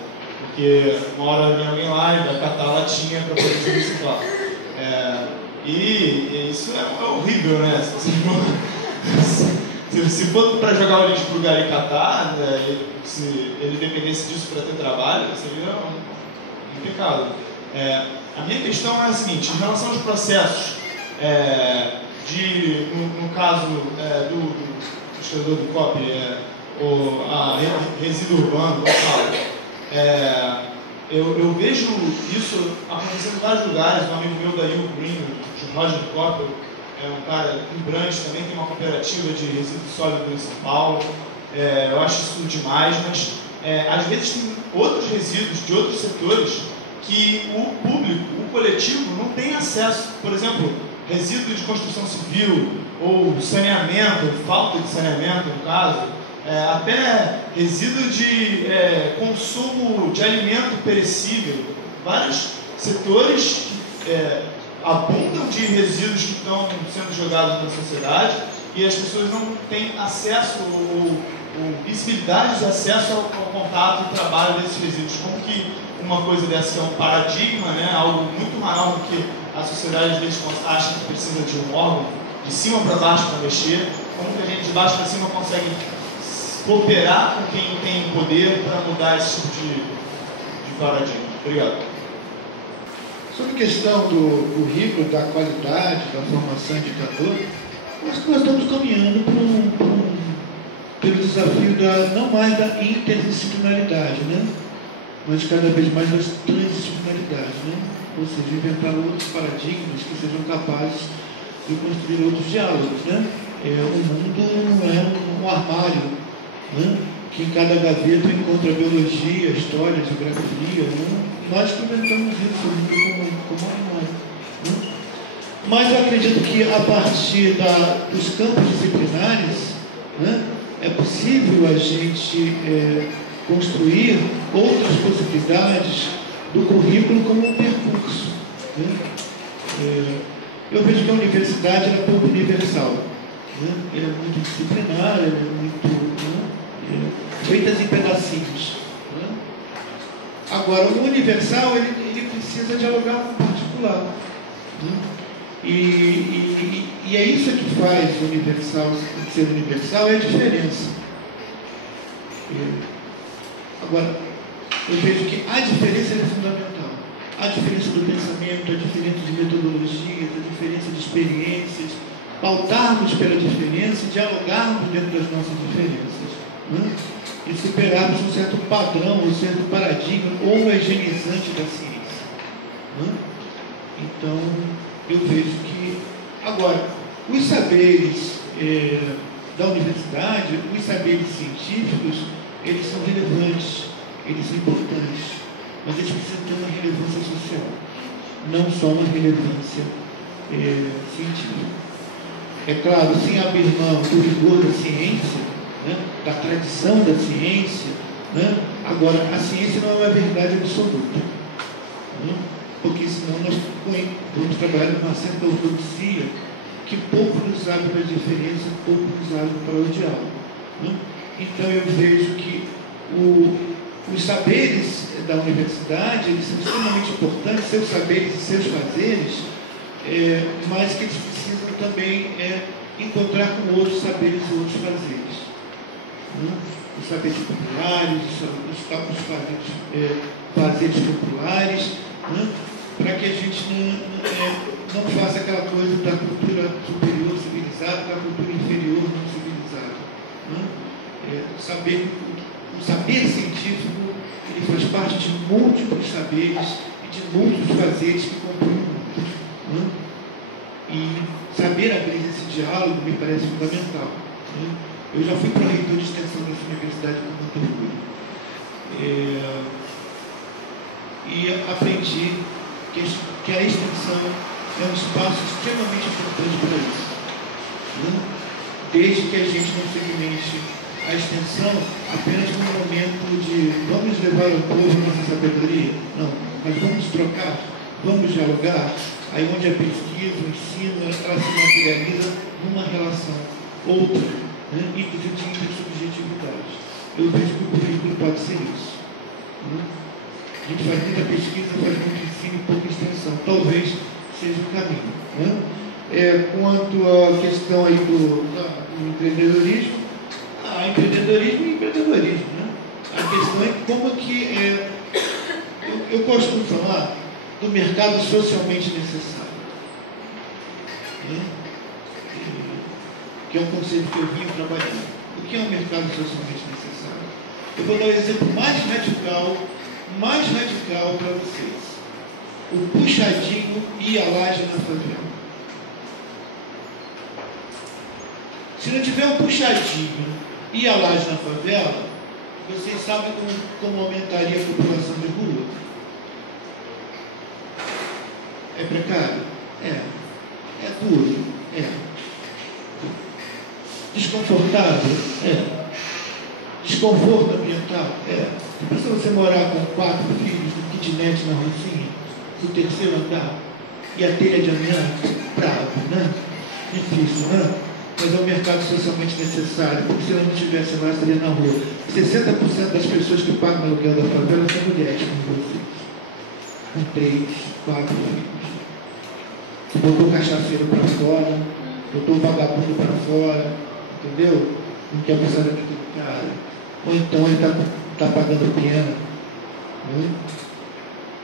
porque uma hora vem alguém lá e vai catar a latinha para poder se reciclar. E isso é horrível, né? Se for para jogar o lixo para o gari catar, se ele dependesse disso para ter trabalho, seria um pecado. A minha questão é a seguinte: em relação aos processos, no caso do historiador do COP, resíduo urbano, eu vejo isso acontecendo em vários lugares. Um amigo meu da Hugo Green, o Roger Coppel, é um cara vibrante, também tem uma cooperativa de resíduos sólidos em São Paulo. Eu acho isso demais, mas às vezes tem outros resíduos de outros setores que o público, o coletivo, não tem acesso. Por exemplo, resíduo de construção civil ou saneamento, falta de saneamento no caso, até resíduo de consumo de alimento perecível. Vários setores abundam de resíduos que estão sendo jogados na sociedade e as pessoas não têm acesso ou visibilidade de acesso ao contato e trabalho desses resíduos. Como que uma coisa dessa que é um paradigma, né, algo muito maior do que a sociedade às vezes acha que precisa de um órgão de cima para baixo para mexer, como que a gente de baixo para cima consegue cooperar com quem tem poder para mudar esse tipo de paradigma? Obrigado. Sobre a questão do currículo, da qualidade, da formação indicador, acho que nós estamos caminhando pelo desafio não mais da interdisciplinaridade, né? Mas cada vez mais da transdisciplinaridade, né? Ou seja, inventar outros paradigmas que sejam capazes de construir outros diálogos, né? O mundo não é um armário, né? Que em cada gaveta encontra biologia, história, geografia, né? Nós experimentamos isso como armário, né? Mas eu acredito que a partir dos campos disciplinares, né, é possível a gente construir outras possibilidades do currículo como um percurso, né? Eu vejo que a universidade é pouco universal, né? Ela é muito disciplinar, ela é muito, né, feita em pedacinhos, né? Agora, o universal ele precisa dialogar com o particular, né? E é isso que faz o universal ser universal, é a diferença. Agora, eu vejo que a diferença é fundamental. A diferença do pensamento, a diferença de metodologias, a diferença de experiências, pautarmos pela diferença, dialogarmos dentro das nossas diferenças, né? E superarmos um certo padrão, um certo paradigma ou higienizante da ciência, né? Então, eu vejo que, agora, os saberes da universidade, os saberes científicos, eles são relevantes, eles são importantes, mas eles precisam ter uma relevância social, não só uma relevância científica. É claro, sem abrir mão do rigor da ciência, né, da tradição da ciência, né? Agora, a ciência não é uma verdade absoluta, né? Porque senão nós vamos trabalhar numa certa ortodoxia que pouco nos abre para a diferença, pouco nos abre para o diálogo, né? Então eu vejo que os saberes da universidade, eles são extremamente importantes, seus saberes e seus fazeres, mas que eles precisam também encontrar com outros saberes e outros fazeres, né? Os saberes populares, os fazeres populares, né? Para que a gente não faça aquela coisa da cultura superior civilizada para a cultura inferior não civilizada, né? O saber científico, ele faz parte de múltiplos saberes e de múltiplos fazeres que compõem o mundo, né? E saber abrir esse diálogo me parece fundamental, né? Eu já fui pró-reitor de extensão dessa universidade com muito orgulho. E aprendi que a extensão é um espaço extremamente importante para isso, né? Desde que a gente não segmente a extensão apenas no momento de vamos levar ao povo a nossa sabedoria, não, mas vamos trocar, vamos dialogar, aí onde a pesquisa, o ensino, ela se materializa numa relação outra, né? Inclusive de intersubjetividade. Eu vejo que o currículo pode ser isso, né? A gente faz muita pesquisa, faz muito ensino e pouca extensão. Talvez seja o caminho, né? Quanto à questão aí do empreendedorismo, há empreendedorismo e empreendedorismo, né? A questão é como que eu gosto de falar do mercado socialmente necessário, né? Que é um conceito que eu vinha trabalhando. O que é um mercado socialmente necessário? Eu vou dar o exemplo mais radical para vocês. O puxadinho e a laje na favela. Se não tiver um puxadinho e a laje na favela, vocês sabem como aumentaria a população de rua? É precário? É duro? É. Desconfortável? É. Desconforto ambiental? É. Pensa você morar com 4 filhos no kitnet na Rocinha, no 3º andar, e a telha de amianto? Bravo, né? Difícil, né? Mas é um mercado socialmente necessário, porque se eu não tivesse lá, estaria na rua. 60% das pessoas que pagam o aluguel da favela são mulheres, como vocês. Com 3, 4 filhos. Que botou o cachaceiro para fora, botou o vagabundo para fora, entendeu? Não quer pensar naquilo do cara. Ou então ele está pagando pena. Né?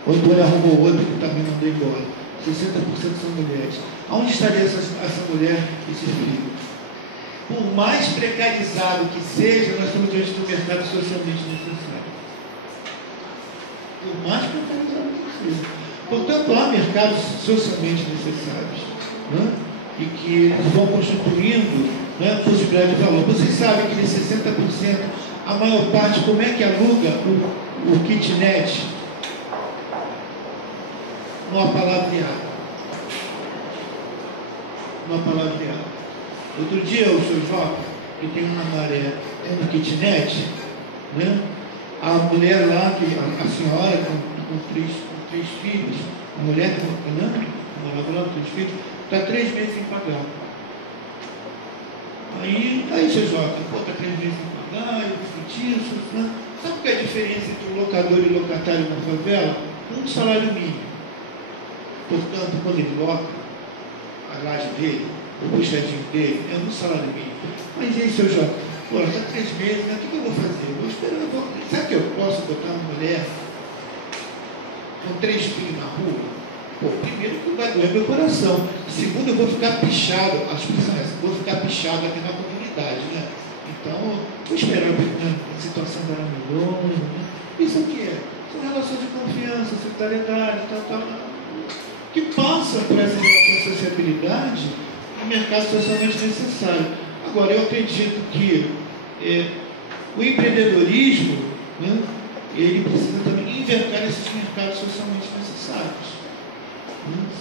Ou então ele arrumou outro que também mandou embora. 60% são mulheres. Aonde estaria essa mulher e esses filhos? Por mais precarizado que seja, nós estamos diante do mercado socialmente necessário. Por mais precarizado que seja. Portanto, há mercados socialmente necessários, né? E que vão constituindo, né, possibilidade de valor. Vocês sabem que desses 60%, a maior parte, como é que aluga o kitnet? No apalavreado. No apalavreado. Outro dia, o seu Joca, que tem uma maré no kitnet, né? A mulher lá, a senhora com três filhos, a mulher morava lá com 3 filhos, está 3 meses sem pagar. Aí seu Joca, está 3 meses sem pagar, eu fiz isso, né? Sabe qual é a diferença entre o locador e o locatário na favela? Um salário mínimo. Portanto, quando ele loca a laje dele, o puxadinho dele, é um salário mínimo. Mas aí, seu Joca, está 3 meses, né? O que eu vou fazer? Eu vou esperar, sabe que eu posso botar uma mulher com 3 filhos na rua? Pô, primeiro que vai doer meu coração. Segundo, eu vou ficar pichado, a expressão é essa, vou ficar pichado aqui na comunidade, né? Então, vou esperar a situação dar melhor, né? Isso aqui são relações de confiança, solidariedade, tal, que passam por essa relação de sociabilidade no mercado socialmente necessário. Agora, eu acredito que o empreendedorismo, né, ele precisa também inventar esses mercados socialmente necessários.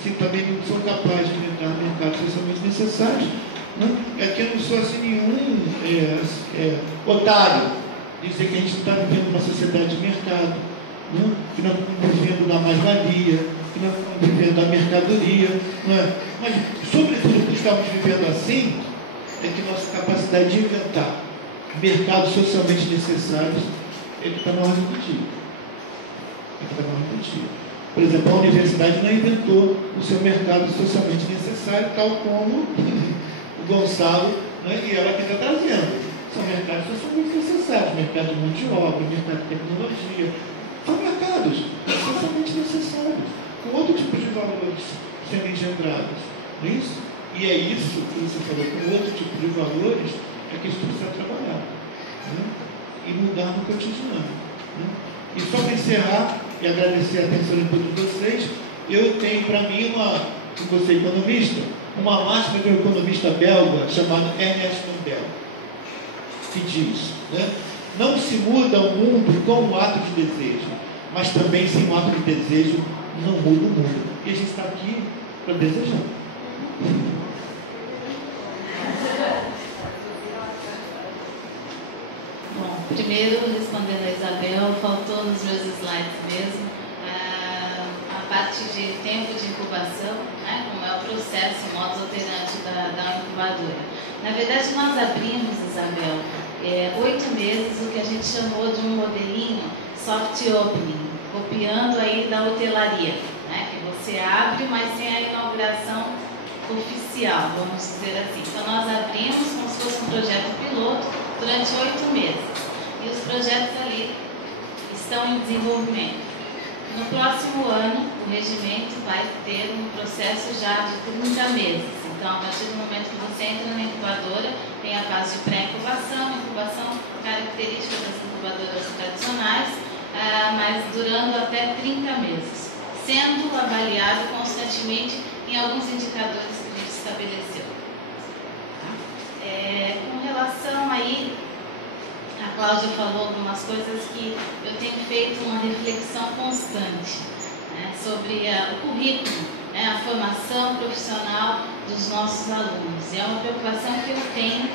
Se também não sou capaz de inventar mercados socialmente necessários, né, é que eu não sou assim nenhum otário dizer que a gente não está vivendo uma sociedade de mercado, né, que nós estamos vivendo da mais-valia, que nós estamos vivendo da mercadoria, né? Mas, sobretudo, o que estamos vivendo assim é que nossa capacidade de inventar mercados socialmente necessários é que está na ordem do dia. Por exemplo, a universidade não inventou o seu mercado socialmente necessário, tal como o Gonçalo, né, e ela que está trazendo. São mercados socialmente necessários, mercado de mão de obra, mercado de tecnologia. São mercados socialmente necessários, com outro tipo de valores sendo engendrados. Não é isso? E é isso que você falou, com outro tipo de valores é que a gente precisa trabalhar, né? E mudar no cotidiano, né? E só para encerrar e agradecer a atenção de todos vocês, eu tenho para mim, você é economista, uma máxima de um economista belga chamado Ernest Mandel, que diz, né, não se muda o mundo com um ato de desejo, mas também sem um ato de desejo não muda o mundo. E a gente está aqui para desejar. Bom, primeiro, respondendo a Isabel, faltou nos meus slides mesmo a parte de tempo de incubação, né, como é o processo, o modus operandi da incubadora. Na verdade, nós abrimos, Isabel, 8 meses, o que a gente chamou de um modelinho soft opening, copiando aí da hotelaria, né, que você abre, mas tem a inauguração oficial, vamos dizer assim. Então, nós abrimos como se fosse um projeto piloto durante 8 meses. E os projetos ali estão em desenvolvimento. No próximo ano, o regimento vai ter um processo já de 30 meses. Então, a partir do momento que você entra na incubadora, tem a fase de pré-incubação, incubação característica das incubadoras tradicionais, mas durando até 30 meses, sendo avaliado constantemente em alguns indicadores que a gente estabeleceu. Com relação aí, a Cláudia falou algumas coisas que eu tenho feito uma reflexão constante, né, sobre o currículo, né, a formação profissional dos nossos alunos. E é uma preocupação que eu tenho.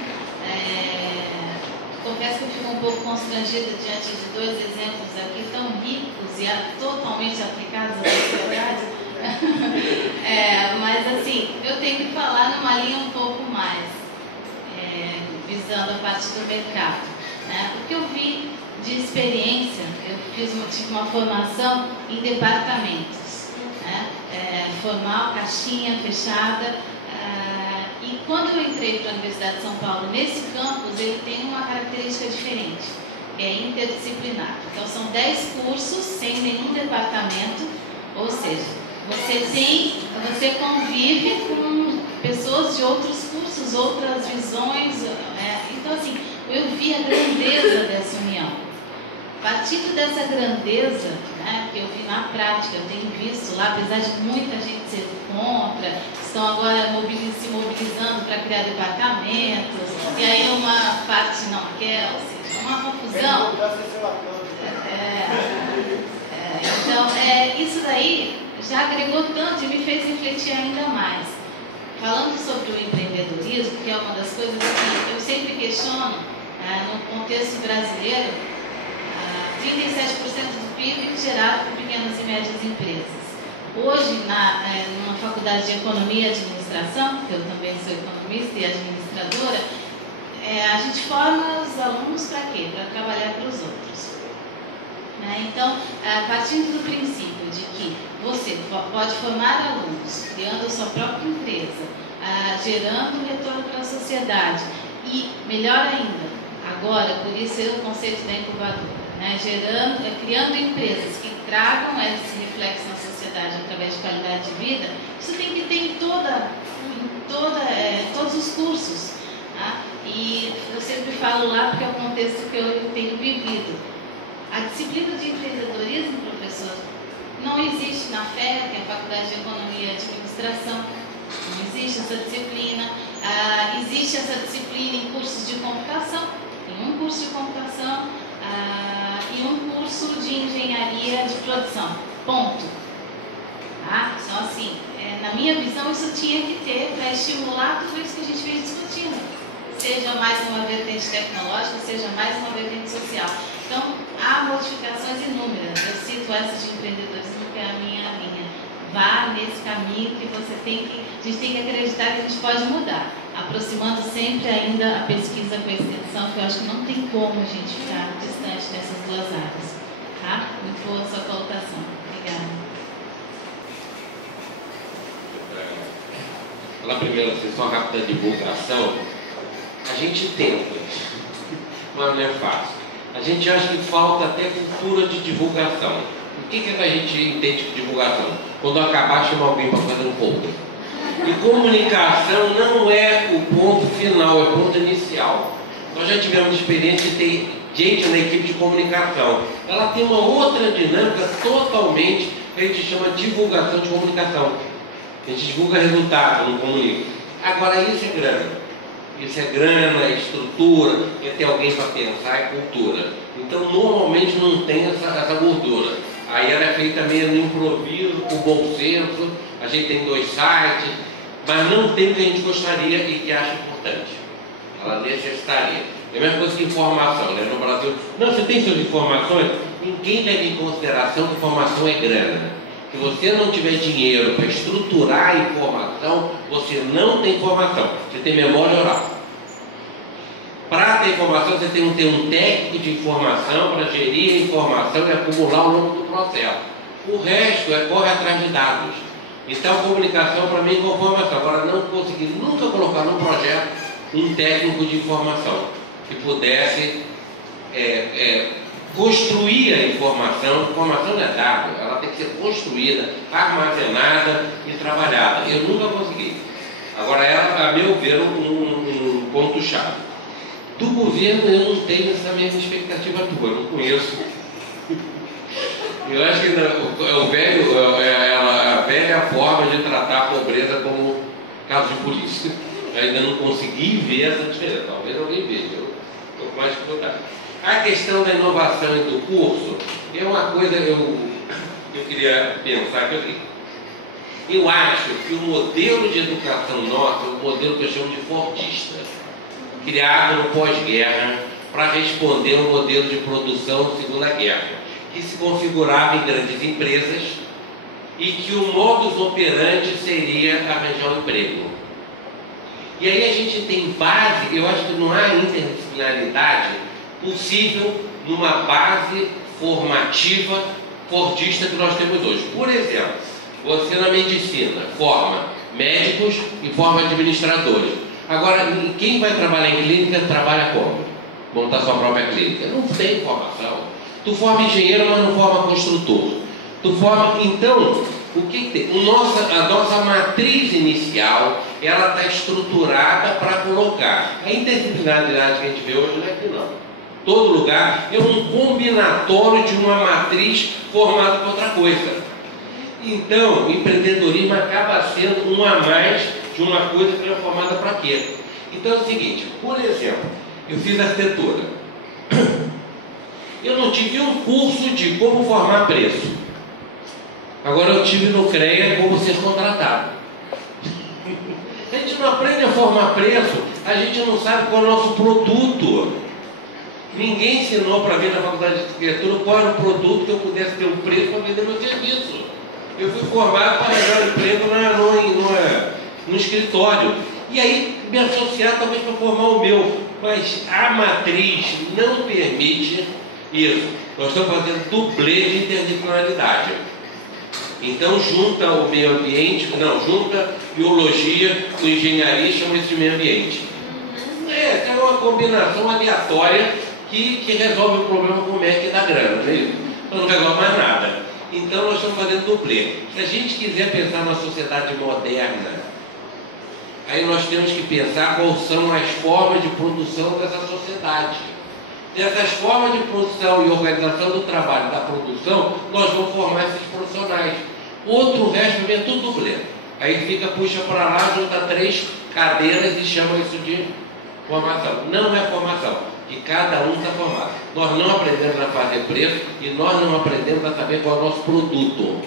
Confesso que eu fico um pouco constrangida diante de 2 exemplos aqui tão ricos e totalmente aplicados à sociedade. Mas assim, eu tenho que falar numa linha um pouco mais, visando a parte do mercado. O que eu vi de experiência, eu tive uma formação em departamentos, formal, caixinha, fechada, e quando eu entrei para a Universidade de São Paulo, nesse campus, ele tem uma característica diferente, que é interdisciplinar. Então, são 10 cursos sem nenhum departamento, ou seja, você convive com pessoas de outros cursos, outras visões. Então, assim, eu vi a grandeza dessa união. Partindo dessa grandeza, que eu vi na prática, eu tenho visto lá, apesar de muita gente ser contra, estão agora se mobilizando para criar departamentos, e aí uma parte não quer, ou seja, uma confusão. Então, isso daí já agregou tanto e me fez refletir ainda mais. Falando sobre o empreendedorismo, que é uma das coisas que eu sempre questiono, no contexto brasileiro, 37% do PIB gerado por pequenas e médias empresas. Hoje, numa faculdade de Economia e Administração, que eu também sou economista e administradora, a gente forma os alunos para quê? Para trabalhar para os outros. Então, partindo do princípio de que você pode formar alunos, criando a sua própria empresa, gerando retorno para a sociedade e, melhor ainda, agora, por isso é o conceito da incubadora, criando empresas que tragam esse reflexo na sociedade através de qualidade de vida, isso tem que ter em todos os cursos. E eu sempre falo lá porque é o contexto que eu tenho vivido. A disciplina de empreendedorismo, professor, não existe na FEA, que é a Faculdade de Economia e Administração. Não existe essa disciplina. Existe essa disciplina em cursos de computação, em um curso de computação e um curso de engenharia de produção. Ponto. Então, assim, na minha visão, isso tinha que ter para estimular tudo isso que a gente vem discutindo. Seja mais uma vertente tecnológica, seja mais uma vertente social. Então, há modificações inúmeras. Eu cito essa de empreendedorismo, que é a minha linha. Vá nesse caminho que a gente tem que acreditar que a gente pode mudar, aproximando sempre ainda a pesquisa com a extensão, que eu acho que não tem como a gente ficar distante dessas 2 áreas. Muito boa a sua colocação. Obrigada. Na primeira sessão rápida de divulgação, a gente tenta, mas não é fácil. A gente acha que falta até cultura de divulgação. O que a gente entende por divulgação? Quando acabar, chama alguém para fazer um folder. E comunicação não é o ponto final, é o ponto inicial. Nós já tivemos experiência de ter gente na equipe de comunicação. Ela tem uma outra dinâmica totalmente que a gente chama de divulgação de comunicação. A gente divulga resultado, não comunica. Agora, isso é grana. Isso é grana, é estrutura, é ter alguém para pensar, é cultura. Então, normalmente não tem essa gordura. Aí ela é feita meio no improviso, com bom senso. A gente tem 2 sites, mas não tem o que a gente gostaria e que acha importante. Ela necessitaria. É a mesma coisa que informação, né? No Brasil, não, você tem suas informações, ninguém leva em consideração que informação é grana. Se você não tiver dinheiro para estruturar a informação, você não tem informação. Você tem memória oral. Para ter informação, você tem que ter um técnico de informação para gerir a informação e acumular ao longo do processo. O resto corre atrás de dados. Então, comunicação para mim é informação. Agora, não consegui nunca colocar num projeto um técnico de informação que pudesse construir a informação. Informação não é dado, ela tem que ser construída, armazenada e trabalhada. Eu nunca consegui. Agora, ela, a meu ver, um ponto-chave. Do governo, eu não tenho essa mesma expectativa tua, eu não conheço. Eu acho que a velha forma de tratar a pobreza como caso de polícia. Eu ainda não consegui ver essa diferença. Talvez alguém veja, eu estou com mais dificuldade. A questão da inovação e do curso é uma coisa que eu queria pensar aqui. Eu acho que o modelo de educação nosso é um modelo que eu chamo de fordista, criado no pós-guerra para responder ao modelo de produção da Segunda Guerra, que se configurava em grandes empresas e que o modus operandi seria arranjar um emprego. E aí a gente tem base, eu acho que não há interdisciplinaridade possível numa base formativa fordista que nós temos hoje. Por exemplo, você na medicina forma médicos e forma administradores. Agora, quem vai trabalhar em clínica trabalha como? Montar sua própria clínica. Não tem formação. Tu forma engenheiro, mas não forma construtor. Tu forma... Então, o que tem? A nossa matriz inicial, ela está estruturada para colocar. A interdisciplinaridade que a gente vê hoje não é aqui, não. Todo lugar é um combinatório de uma matriz formada por outra coisa. Então, o empreendedorismo acaba sendo um a mais de uma coisa que é formada para quê? Então é o seguinte, por exemplo, eu fiz arquitetura. Eu não tive um curso de como formar preço. Agora eu tive no CREA como ser contratado. A gente não aprende a formar preço, a gente não sabe qual é o nosso produto. Ninguém ensinou para mim na faculdade de arquitetura qual era o produto que eu pudesse ter um preço para vender meu serviço. Eu fui formado para arranjar um emprego no escritório. E aí me associar talvez para formar o meu. Mas a matriz não permite isso. Nós estamos fazendo dublê de interdisciplinaridade. Então junta o meio ambiente, junta biologia com engenharia e chama isso de meio ambiente. É uma combinação aleatória que resolve o problema com o MEC da grana, não é isso? Então não resolve mais nada. Então nós estamos fazendo dublê. Se a gente quiser pensar na sociedade moderna, aí nós temos que pensar quais são as formas de produção dessa sociedade. Dessas formas de produção e organização do trabalho, da produção, nós vamos formar esses profissionais. O resto vem tudo dublê. Aí puxa para lá, junta 3 cadeiras e chama isso de formação. Não é formação. Que cada um está formado. Nós não aprendemos a fazer preço e nós não aprendemos a saber qual é o nosso produto.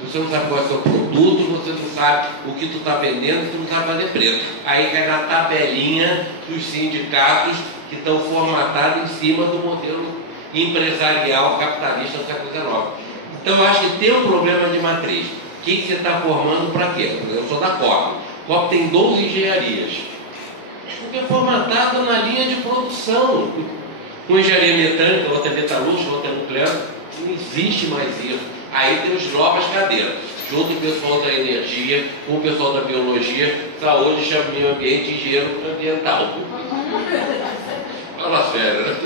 Se você não sabe qual é o seu produto, você não sabe o que tu está vendendo, você não sabe fazer preço. Aí cai na tabelinha dos sindicatos que estão formatados em cima do modelo empresarial capitalista do século XIX. Então eu acho que tem um problema de matriz. O que você está formando para quê? Eu sou da COP. COP tem 12 engenharias. Porque é formatado na linha de produção. Uma engenharia mecânica, outra é metalúrgica, outra é nuclear, não existe mais isso. Aí temos novas cadeiras. Junto com o pessoal da energia, com o pessoal da biologia, saúde, chama meio ambiente e engenheiro ambiental. Fala sério, né?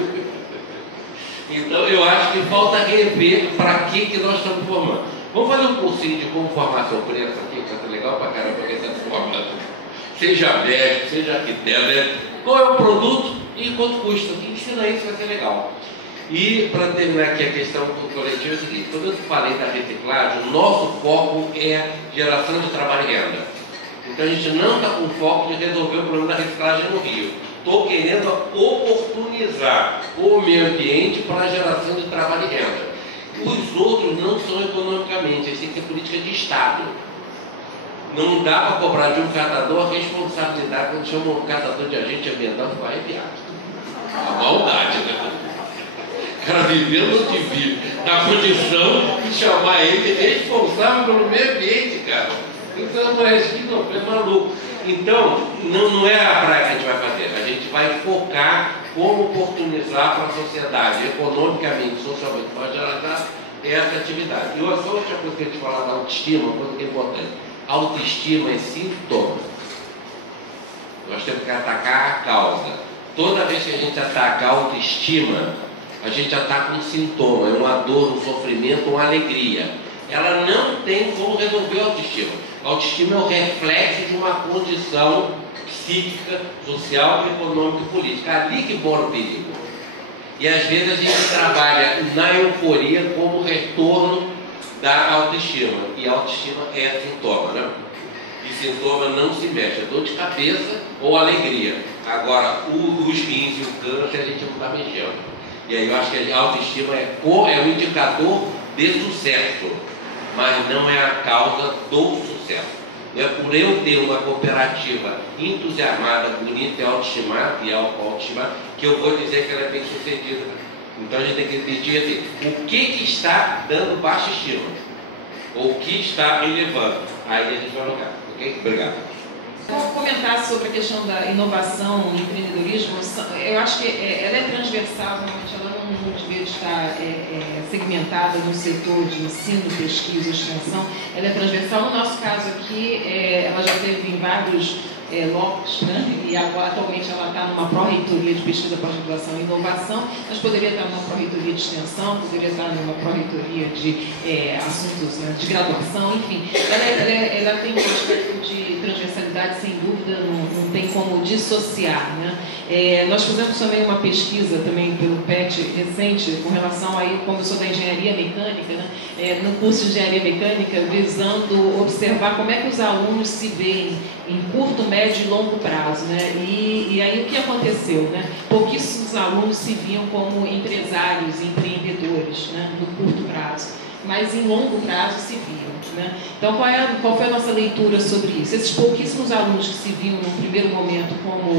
Então eu acho que falta rever para que nós estamos formando. Vamos fazer um cursinho de como formar seu preço aqui, que é legal para caramba, para quem está se formando. Seja médico, seja arquiteto, né? Qual é o produto e quanto custa? Ensina isso, vai ser legal. E para terminar aqui a questão do coletivo é o seguinte, quando eu falei da reciclagem, o nosso foco é geração de trabalho e renda. Então a gente não está com foco de resolver o problema da reciclagem no Rio. Estou querendo oportunizar o meio ambiente para a geração de trabalho e renda. Os outros não são economicamente, eles têm que ter política de Estado. Não dá para cobrar de um catador a responsabilidade quando chama um catador de agente ambiental, vai enviar. A maldade, né? O cara vivendo onde vive, na condição de chamar ele responsável pelo meio ambiente, cara. Então não é maluco. Então, não é a praia que a gente vai fazer. A gente vai focar como oportunizar para a sociedade, economicamente, socialmente, para gerar essa atividade. E outra coisa que a gente fala da autoestima, uma coisa que é importante. Autoestima é sintoma. Nós temos que atacar a causa. Toda vez que a gente ataca a autoestima, a gente ataca um sintoma, é uma dor, um sofrimento, uma alegria. Ela não tem como resolver a autoestima. A autoestima é o reflexo de uma condição psíquica, social, econômica e política. É ali que mora o perigo. E às vezes a gente trabalha na euforia como retorno da autoestima. E a autoestima é sintoma, né? E sintoma não se mexe, é dor de cabeça ou alegria. Agora, os rins e o câncer a gente não está mexendo. E aí eu acho que a autoestima é um indicador de sucesso, mas não é a causa do sucesso. Não é por eu ter uma cooperativa entusiasmada, bonita e autoestimada, que eu vou dizer que ela é bem sucedida. Então a gente tem que decidir assim, o que está dando baixa estima? Ou o que está elevando? Aí a gente vai jogar. Ok? Obrigado. Vou comentar sobre a questão da inovação e empreendedorismo. Eu acho que ela é transversal, realmente ela não devia estar segmentada no setor de ensino, pesquisa e extensão. Ela é transversal. No nosso caso aqui, ela já teve em vários locos, né? E agora, atualmente ela está numa pró-reitoria de pesquisa, pós-graduação e inovação, mas poderia estar numa pró-reitoria de extensão, poderia estar numa pró-reitoria de assuntos, né, de graduação, enfim. Ela tem um aspecto de transversalidade, sem dúvida, não tem como dissociar, né? Nós fizemos também uma pesquisa também pelo PET recente com relação aí, como eu sou da engenharia mecânica, né? No curso de engenharia mecânica, visando observar como é que os alunos se veem em curto, médio e longo prazo, né? E aí o que aconteceu, né? Pouquíssimos alunos se viam como empresários, empreendedores, né? No curto prazo, mas em longo prazo se viam, né? Então qual foi a nossa leitura sobre isso? Esses pouquíssimos alunos que se viam no primeiro momento como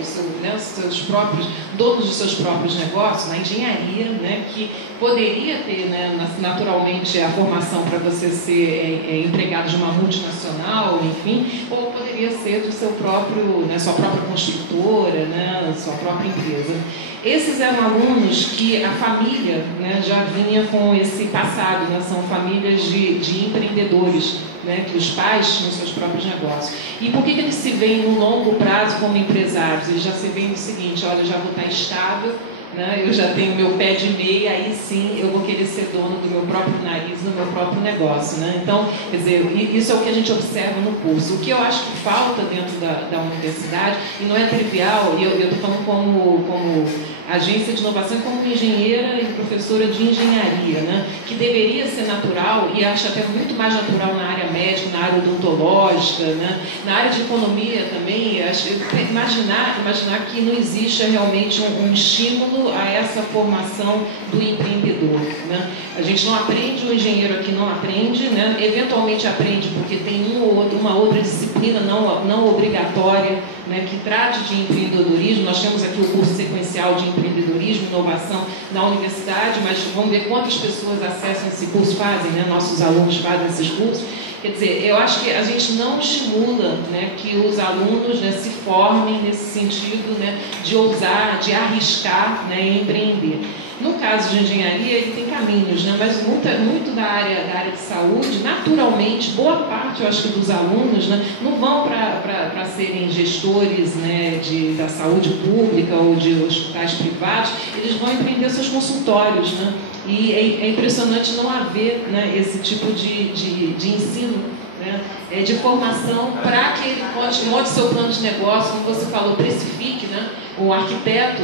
os seus próprios donos dos seus próprios negócios, na engenharia, né? Que poderia ter, né, naturalmente a formação para você ser empregado de uma multinacional, enfim, ou poderia ser do seu próprio, né, sua própria construtora, né, sua própria empresa. Esses eram alunos que a família, né, já vinha com esse passado, né, são famílias de empreendedores, né, que os pais tinham seus próprios negócios. E por que eles se veem no longo prazo como empresários? Eles já se veem no seguinte: olha, eu já vou estar estável, né, eu já tenho meu pé de meia, aí sim eu vou querer ser dono do meu próprio nariz, do meu próprio negócio, né? Então, quer dizer, isso é o que a gente observa no curso. O que eu acho que falta dentro da universidade, e não é trivial, e eu estou falando como agência de inovação, como engenheira e professora de engenharia, né? Que deveria ser natural, e acho até muito mais natural na área médica, na área odontológica, né? Na área de economia também, acho, imaginar que não existe realmente um estímulo a essa formação do empreendedor, né? A gente não aprende, o engenheiro aqui não aprende, né? Eventualmente aprende porque tem uma outra disciplina não obrigatória, né, que trate de empreendedorismo. Nós temos aqui o curso sequencial de empreendedorismo e inovação na universidade, mas vamos ver quantas pessoas acessam esse curso, fazem, né? Nossos alunos fazem esses cursos. Quer dizer, eu acho que a gente não estimula, né, que os alunos, né, se formem nesse sentido, né, de ousar, de arriscar, né, e empreender. No caso de engenharia, ele tem caminhos, né, mas muito da área de saúde, naturalmente, boa parte, eu acho que dos alunos, né, não vão para serem gestores, né, da saúde pública ou de hospitais privados, eles vão empreender seus consultórios, né? E é impressionante não haver, né, esse tipo de ensino, né, de formação para que ele monte seu plano de negócio, como você falou, precifique, né? O arquiteto,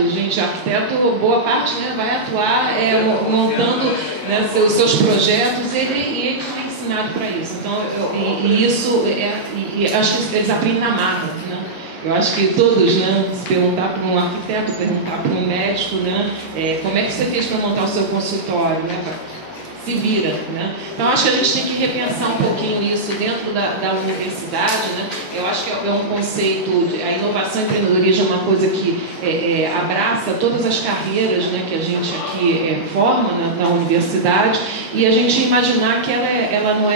boa parte, né, vai atuar montando, né, seus projetos, e ele não é ensinado para isso. Então, acho que eles aprendem na marra, né? Eu acho que todos, né, se perguntar para um arquiteto, perguntar para um médico, né, como é que você fez para montar o seu consultório, né, se vira, né? Então, acho que a gente tem que repensar um pouquinho isso dentro da universidade, né? Eu acho que é um conceito, a inovação e empreendedorismo é uma coisa que abraça todas as carreiras, né, que a gente aqui forma na universidade, e a gente imaginar que ela não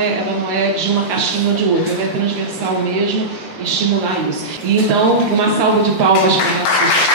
é de uma caixinha ou de outra, ela é transversal mesmo, estimular isso. E então, uma salva de palmas para nós.